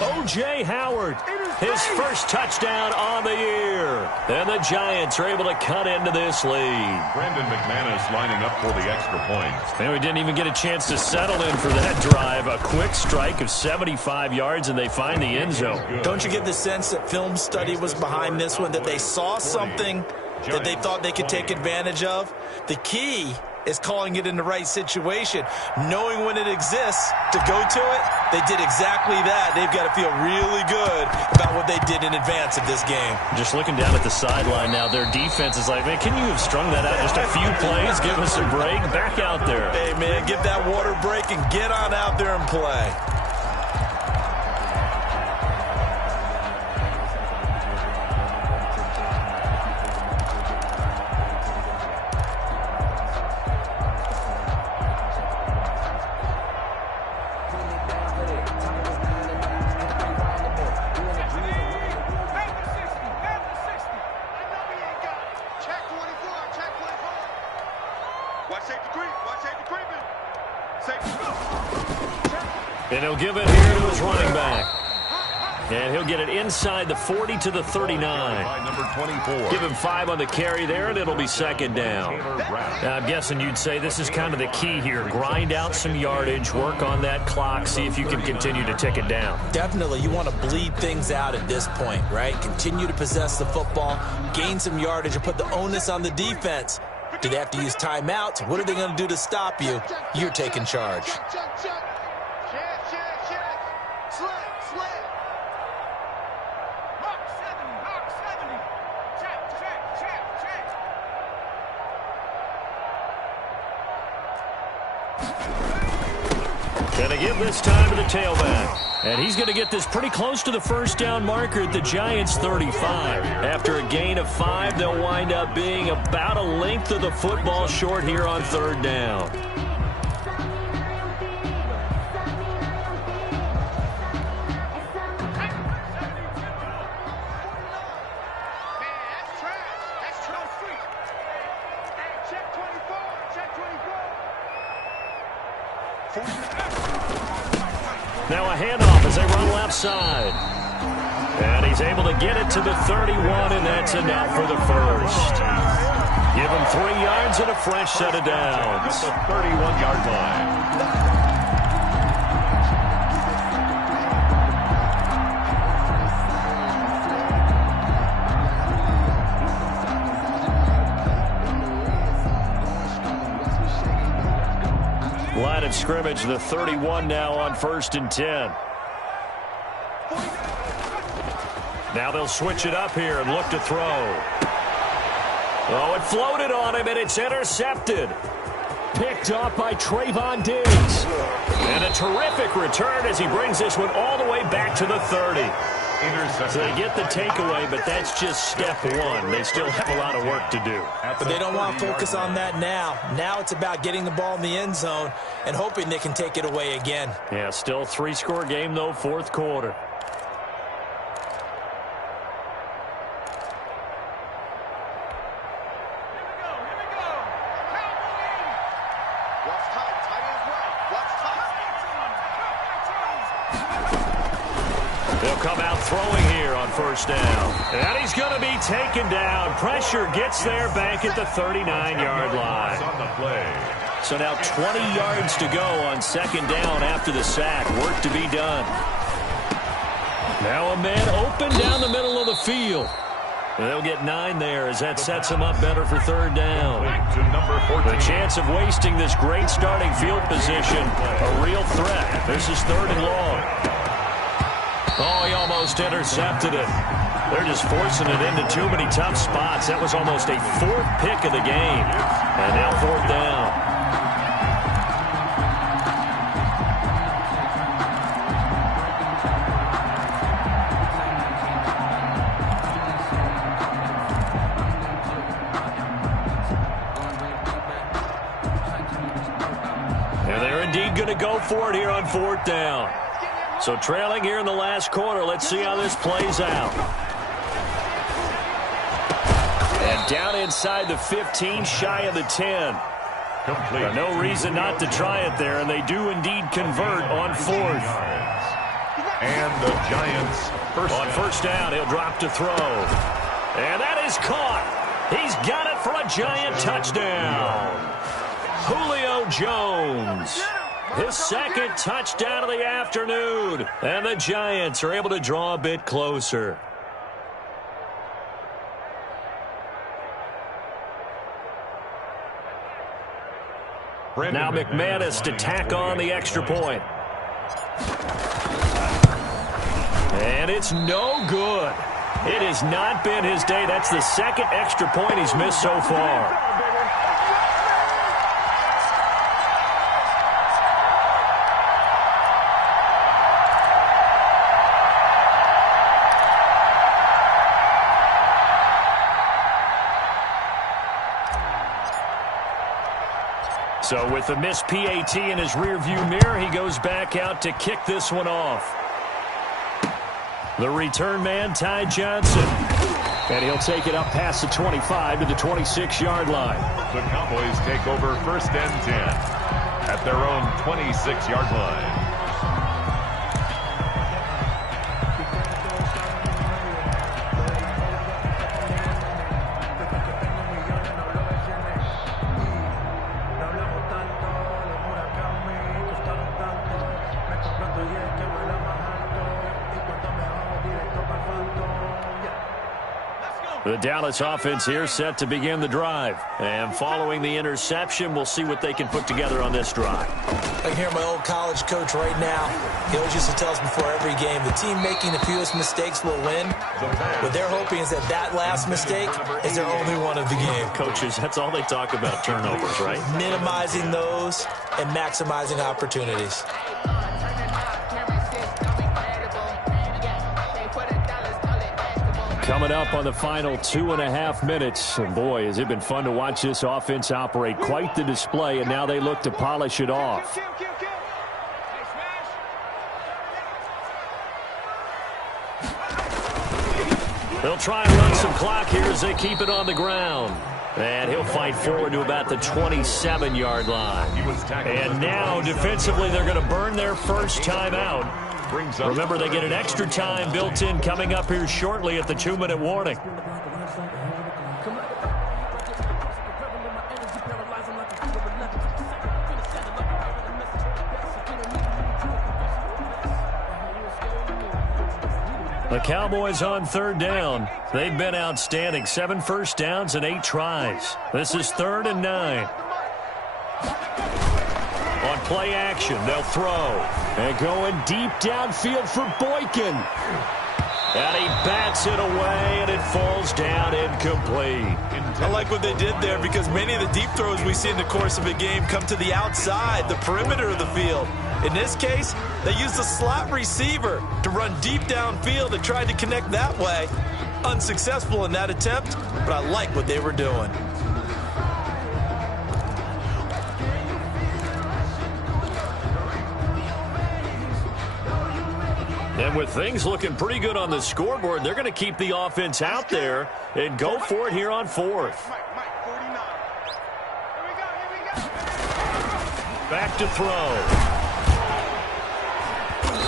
O.J. Howard, his first touchdown on the year. And the Giants are able to cut into this lead. Brandon McManus lining up for the extra point. And we didn't even get a chance to settle in for that drive. A quick strike of 75 yards, and they find the end zone. Don't you get the sense that film study was behind this one, that they saw something that they thought they could take advantage of? The key is calling it in the right situation, knowing when it exists to go to it. They did exactly that. They've got to feel really good about what they did in advance of this game. Just looking down at the sideline now, their defense is like, man, can you have strung that out just a few plays? Give us a break. Back out there. Hey, man, give that water break and get on out there and play. And he'll give it here to his running back. And he'll get it inside the 40 to the 39. Number 24. Give him 5 on the carry there, and it'll be 2nd down. Now, I'm guessing you'd say this is kind of the key here. Grind out some yardage, work on that clock, see if you can continue to tick it down. Definitely. You want to bleed things out at this point, right? Continue to possess the football, gain some yardage, and put the onus on the defense. Do they have to use timeouts? What are they going to do to stop you? You're taking charge. Gonna give this time to the tailback. And he's going to get this pretty close to the first down marker at the Giants' 35. After a gain of 5, they'll wind up being about a length of the football short here on 3rd down. Now a handoff as they run left side. And he's able to get it to the 31, and that's enough for the first. Give him 3 yards and a fresh set of downs. The 31-yard line. Line of scrimmage, the 31 now on 1st and 10. Now they'll switch it up here and look to throw. Oh, it floated on him, and it's intercepted. Picked off by Trayvon Diggs. And a terrific return as he brings this one all the way back to the 30. So they get the takeaway, but that's just step one. They still have a lot of work to do. But they don't want to focus on that now. Now it's about getting the ball in the end zone and hoping they can take it away again. Yeah, still 3-score game, though, 4th quarter. They'll come out throwing here on first down. And he's going to be taken down. Pressure gets there back at the 39-yard line. On the play. So now 20 yards to go on second down after the sack. Work to be done. Now a man open down the middle of the field. They'll get 9 there as that sets them up better for third down. To number 14. The chance of wasting this great starting field position, a real threat. This is third and long. Oh, he almost intercepted it. They're just forcing it into too many tough spots. That was almost a 4th pick of the game. And now fourth down. Going to go for it here on fourth down. So trailing here in the last quarter. Let's see how this plays out. And down inside the 15, shy of the 10. Complete. No reason not to try it there, and they do indeed convert on fourth. And the Giants first down, he'll drop to throw. And that is caught. He's got it for a Giant touchdown. Julio Jones. His second touchdown of the afternoon. And the Giants are able to draw a bit closer. Now McManus to tack on the extra point. And it's no good. It has not been his day. That's the second extra point he's missed so far. So with the missed PAT in his rearview mirror, he goes back out to kick this one off. The return man, Ty Johnson. And he'll take it up past the 25 to the 26-yard line. The Cowboys take over first and 10 at their own 26-yard line. The Dallas offense here set to begin the drive. And following the interception, we'll see what they can put together on this drive. I can hear my old college coach right now. He always used to tell us before every game, the team making the fewest mistakes will win. What they're hoping is that last mistake is their only one of the game. Coaches, that's all they talk about, turnovers, right? Minimizing those and maximizing opportunities. Coming up on the final 2.5 minutes. And boy, has it been fun to watch this offense operate. Quite the display, and now they look to polish it off. They'll try and run some clock here as they keep it on the ground. And he'll fight forward to about the 27-yard line. And now, defensively, they're going to burn their first time out. Remember, they get an extra time built in coming up here shortly at the 2-minute warning. The Cowboys on third down. They've been outstanding. 7 first downs and 8 tries. This is 3rd and 9. On play action, they'll throw. And going deep downfield for Boykin. And he bats it away, and it falls down incomplete. I like what they did there because many of the deep throws we see in the course of a game come to the outside, the perimeter of the field. In this case, they used a slot receiver to run deep downfield and tried to connect that way. Unsuccessful in that attempt, but I like what they were doing. And with things looking pretty good on the scoreboard, they're going to keep the offense out there and go for it here on 4th. Back to throw.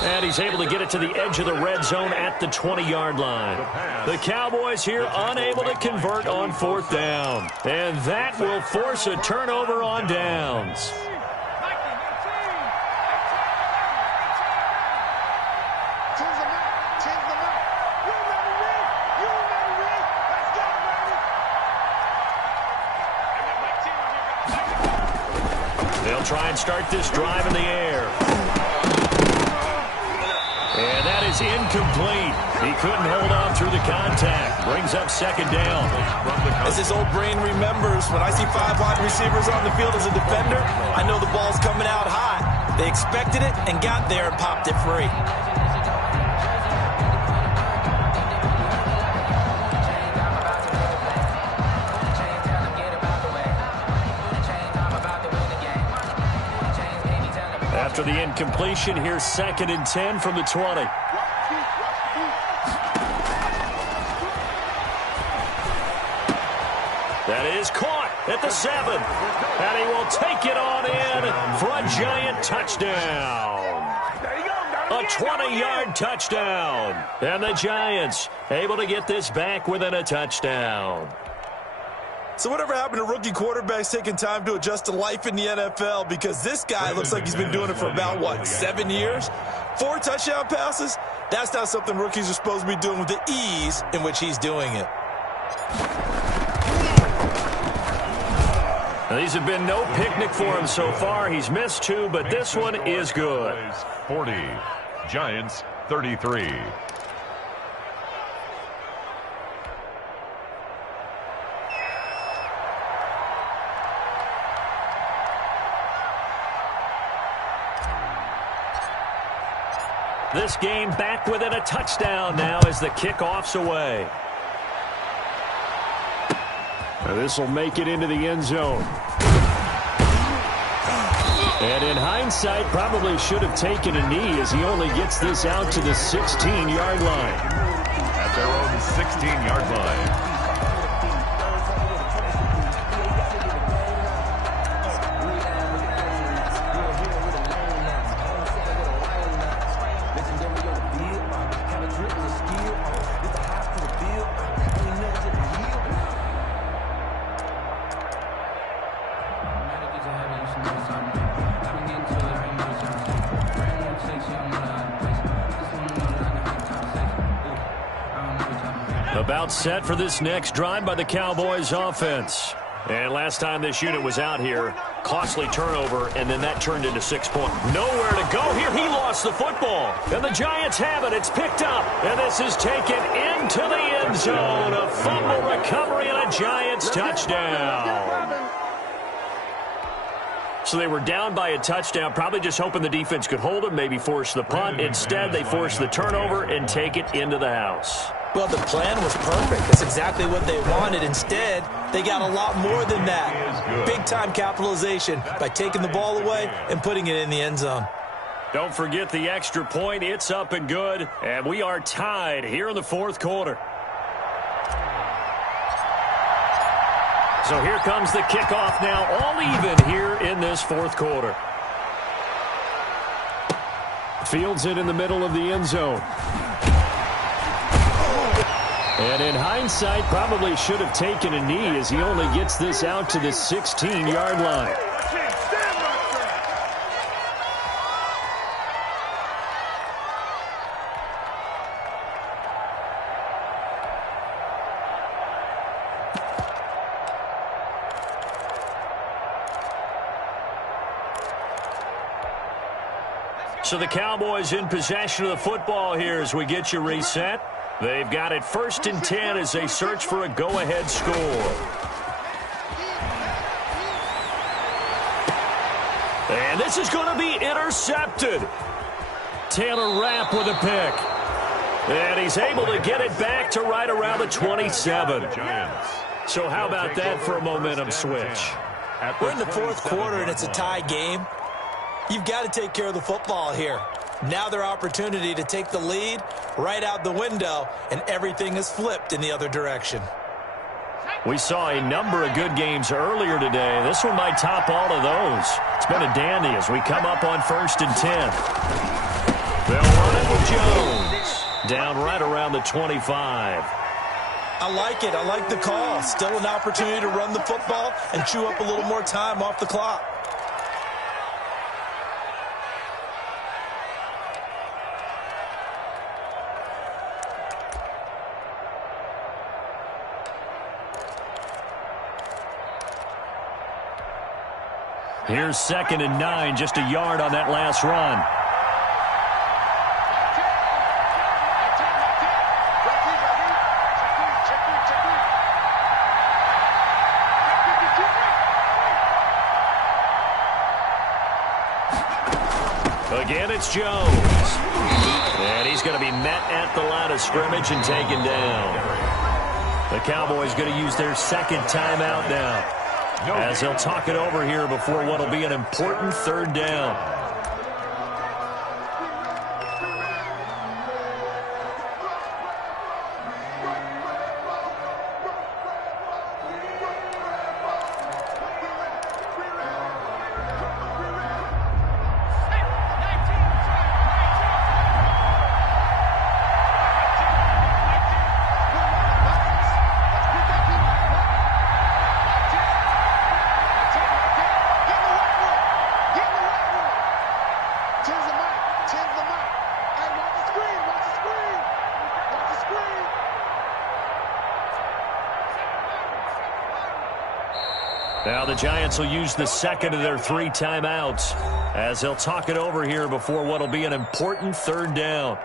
And he's able to get it to the edge of the red zone at the 20-yard line. The Cowboys here unable to convert on 4th down. And that will force a turnover on downs. They'll try and start this drive in the air. And that is incomplete. He couldn't hold on through the contact. Brings up 2nd down. As his old brain remembers, when I see 5 wide receivers on the field as a defender, I know the ball's coming out high. They expected it and got there and popped it free. After the incompletion, here's 2nd and 10 from the 20. That is caught at the 7. And he will take it on in for a giant touchdown. A 20-yard touchdown. And the Giants able to get this back within a touchdown. So whatever happened to rookie quarterbacks taking time to adjust to life in the NFL? Because this guy looks like he's been doing it for about, 7 years? 4 touchdown passes? That's not something rookies are supposed to be doing with the ease in which he's doing it. Now, these have been no picnic for him so far. He's missed 2, but this one is good. 40, Giants 33. This game back within a touchdown now as the kickoff's away. Now this will make it into the end zone. And in hindsight, probably should have taken a knee as he only gets this out to the 16-yard line. At their own 16-yard line. About set for this next drive by the Cowboys offense. And last time this unit was out here, costly turnover, and then that turned into 6 points. Nowhere to go here. He lost the football. And the Giants have it. It's picked up. And this is taken into the end zone. A fumble recovery and a Giants touchdown. So they were down by a touchdown, probably just hoping the defense could hold them, maybe force the punt. Instead, they force the turnover and take it into the house. Well, the plan was perfect. That's exactly what they wanted. Instead, they got a lot more than that. Big-time capitalization by taking the ball away and putting it in the end zone. Don't forget the extra point. It's up and good, and we are tied here in the 4th quarter. So here comes the kickoff now, all even here in this 4th quarter. Fields it in the middle of the end zone. And in hindsight, probably should have taken a knee as he only gets this out to the 16-yard line. So the Cowboys in possession of the football here as we get you reset. They've got it 1st and 10 as they search for a go-ahead score. And this is going to be intercepted. Taylor Rapp with a pick. And he's able to get it back to right around the 27. So how about that for a momentum switch? We're in the 4th quarter and it's a tie game. You've got to take care of the football here. Now their opportunity to take the lead right out the window, and everything is flipped in the other direction. We saw a number of good games earlier today. This one might top all of those. It's been a dandy as we come up on 1st and 10. They'll run it with Jones. Down right around the 25. I like it. I like the call. Still an opportunity to run the football and chew up a little more time off the clock. Here's 2nd and 9, just a yard on that last run. Again, it's Jones. And he's going to be met at the line of scrimmage and taken down. The Cowboys going to use their 2nd timeout now, as they'll talk it over here before what will be an important 3rd down. Now the Giants will use the 2nd of their 3 timeouts, as they'll talk it over here before what will be an important 3rd down.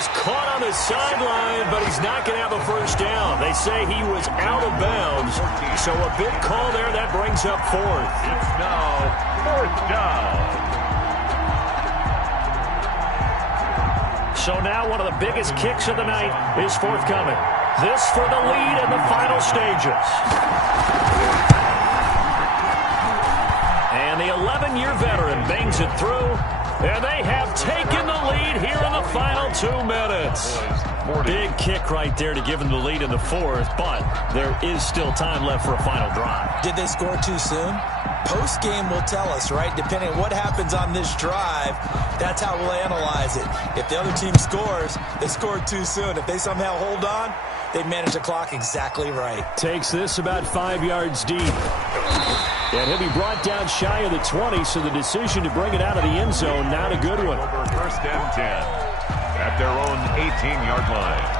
He's caught on the sideline, but he's not going to have a 1st down. They say he was out of bounds, so a big call there. That brings up 4th. It's now 4th down. So now one of the biggest kicks of the night is forthcoming. This for the lead in the final stages. And the 11-year veteran bangs it through. And they have taken the lead here in the final 2 minutes. Big kick right there to give them the lead in the 4th, but there is still time left for a final drive. Did they score too soon? Post-game will tell us, right? Depending on what happens on this drive, that's how we'll analyze it. If the other team scores, they scored too soon. If they somehow hold on, they manage the clock exactly right. Takes this about 5 yards deep. And he'll be brought down shy of the 20, so the decision to bring it out of the end zone, not a good one. Over 1st and 10 at their own 18-yard line.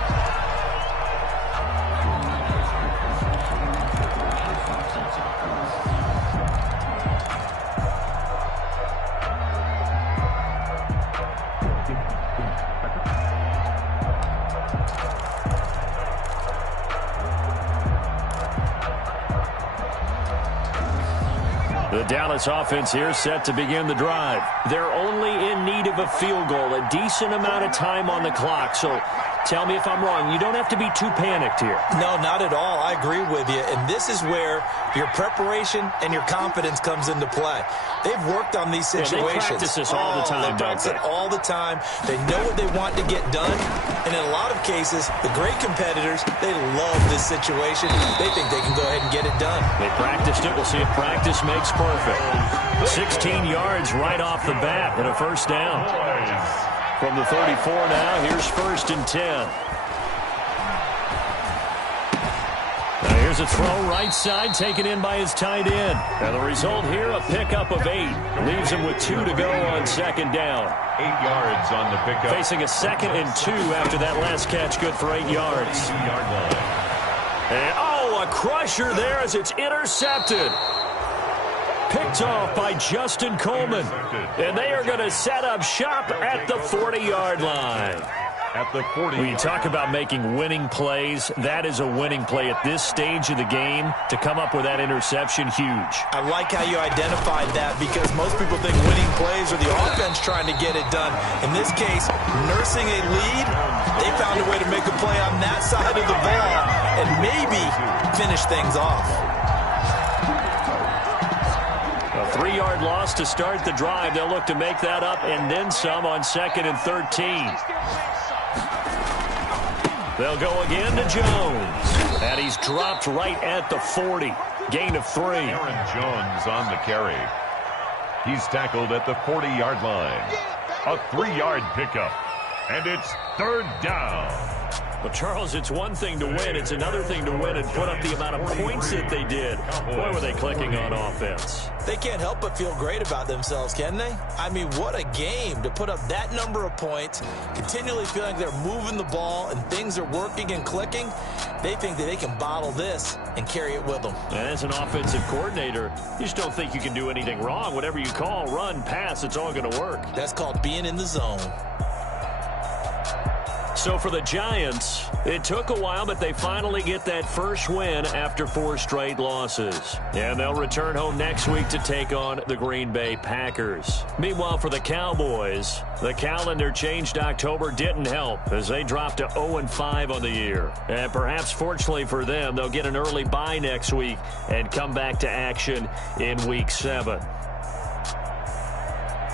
The Dallas offense here set to begin the drive. They're only in need of a field goal, a decent amount of time on the clock. So tell me if I'm wrong. You don't have to be too panicked here. No, not at all. I agree with you. And this is where your preparation and your confidence comes into play. They've worked on these situations. Yeah, they practice this all the time, they practice it all the time. They know what they want to get done. And in a lot of cases, the great competitors, they love this situation. They think they can go ahead and get it done. They practiced it. We'll see if practice makes perfect. 16 yards right off the bat and a 1st down. From the 34 now, here's 1st and 10. Now here's a throw right side taken in by his tight end. And the result here, a pickup of 8. Leaves him with 2 to go on 2nd down. 8 yards on the pickup. Facing a 2nd and 2 after that last catch, good for 8 yards. 18-yard line. And, a crusher there as it's intercepted. Picked off by Justin Coleman. And they are going to set up shop at the 40-yard line. at the 40. When you talk about making winning plays, that is a winning play at this stage of the game. To come up with that interception, huge. I like how you identified that, because most people think winning plays are the offense trying to get it done. In this case, nursing a lead, they found a way to make a play on that side of the ball and maybe finish things off. A 3-yard loss to start the drive. They'll look to make that up and then some on 2nd and 13. They'll go again to Jones. And he's dropped right at the 40. Gain of 3. Aaron Jones on the carry. He's tackled at the 40-yard line. A 3-yard pickup. And it's 3rd down. Well, Charles, it's one thing to win. It's another thing to win and put up the amount of points that they did. Boy, were they clicking on offense. They can't help but feel great about themselves, can they? I mean, what a game to put up that number of points, continually feeling they're moving the ball and things are working and clicking. They think that they can bottle this and carry it with them. And as an offensive coordinator, you just don't think you can do anything wrong. Whatever you call, run, pass, it's all going to work. That's called being in the zone. So for the Giants, it took a while, but they finally get that first win after 4 straight losses. And they'll return home next week to take on the Green Bay Packers. Meanwhile, for the Cowboys, the calendar changed October didn't help as they dropped to 0-5 on the year. And perhaps fortunately for them, they'll get an early bye next week and come back to action in Week 7.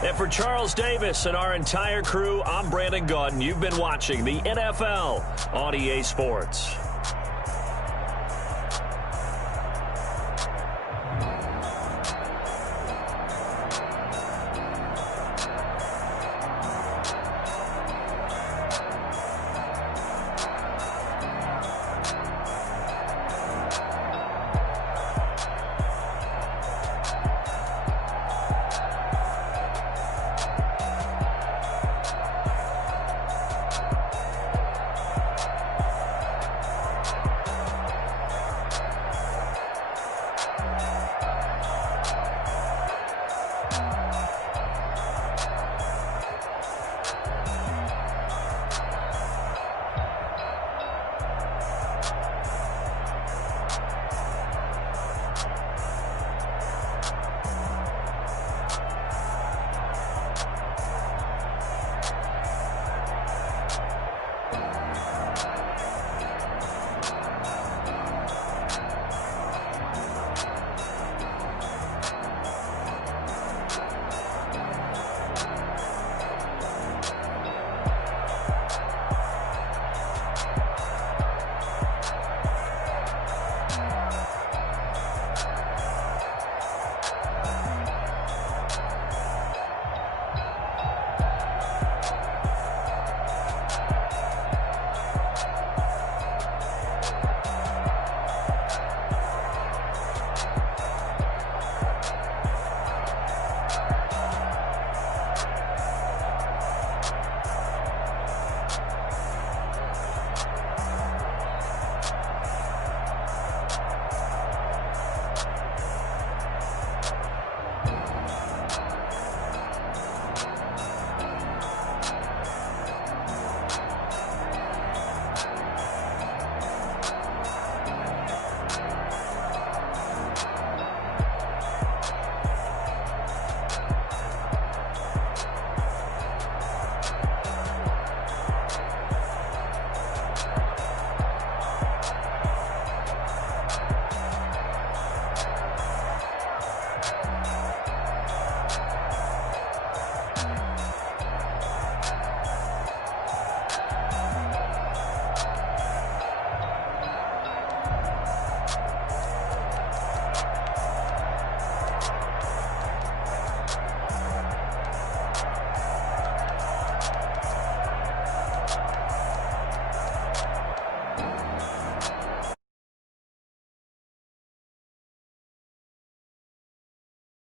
And for Charles Davis and our entire crew, I'm Brandon Gaudin. You've been watching the NFL on EA Sports.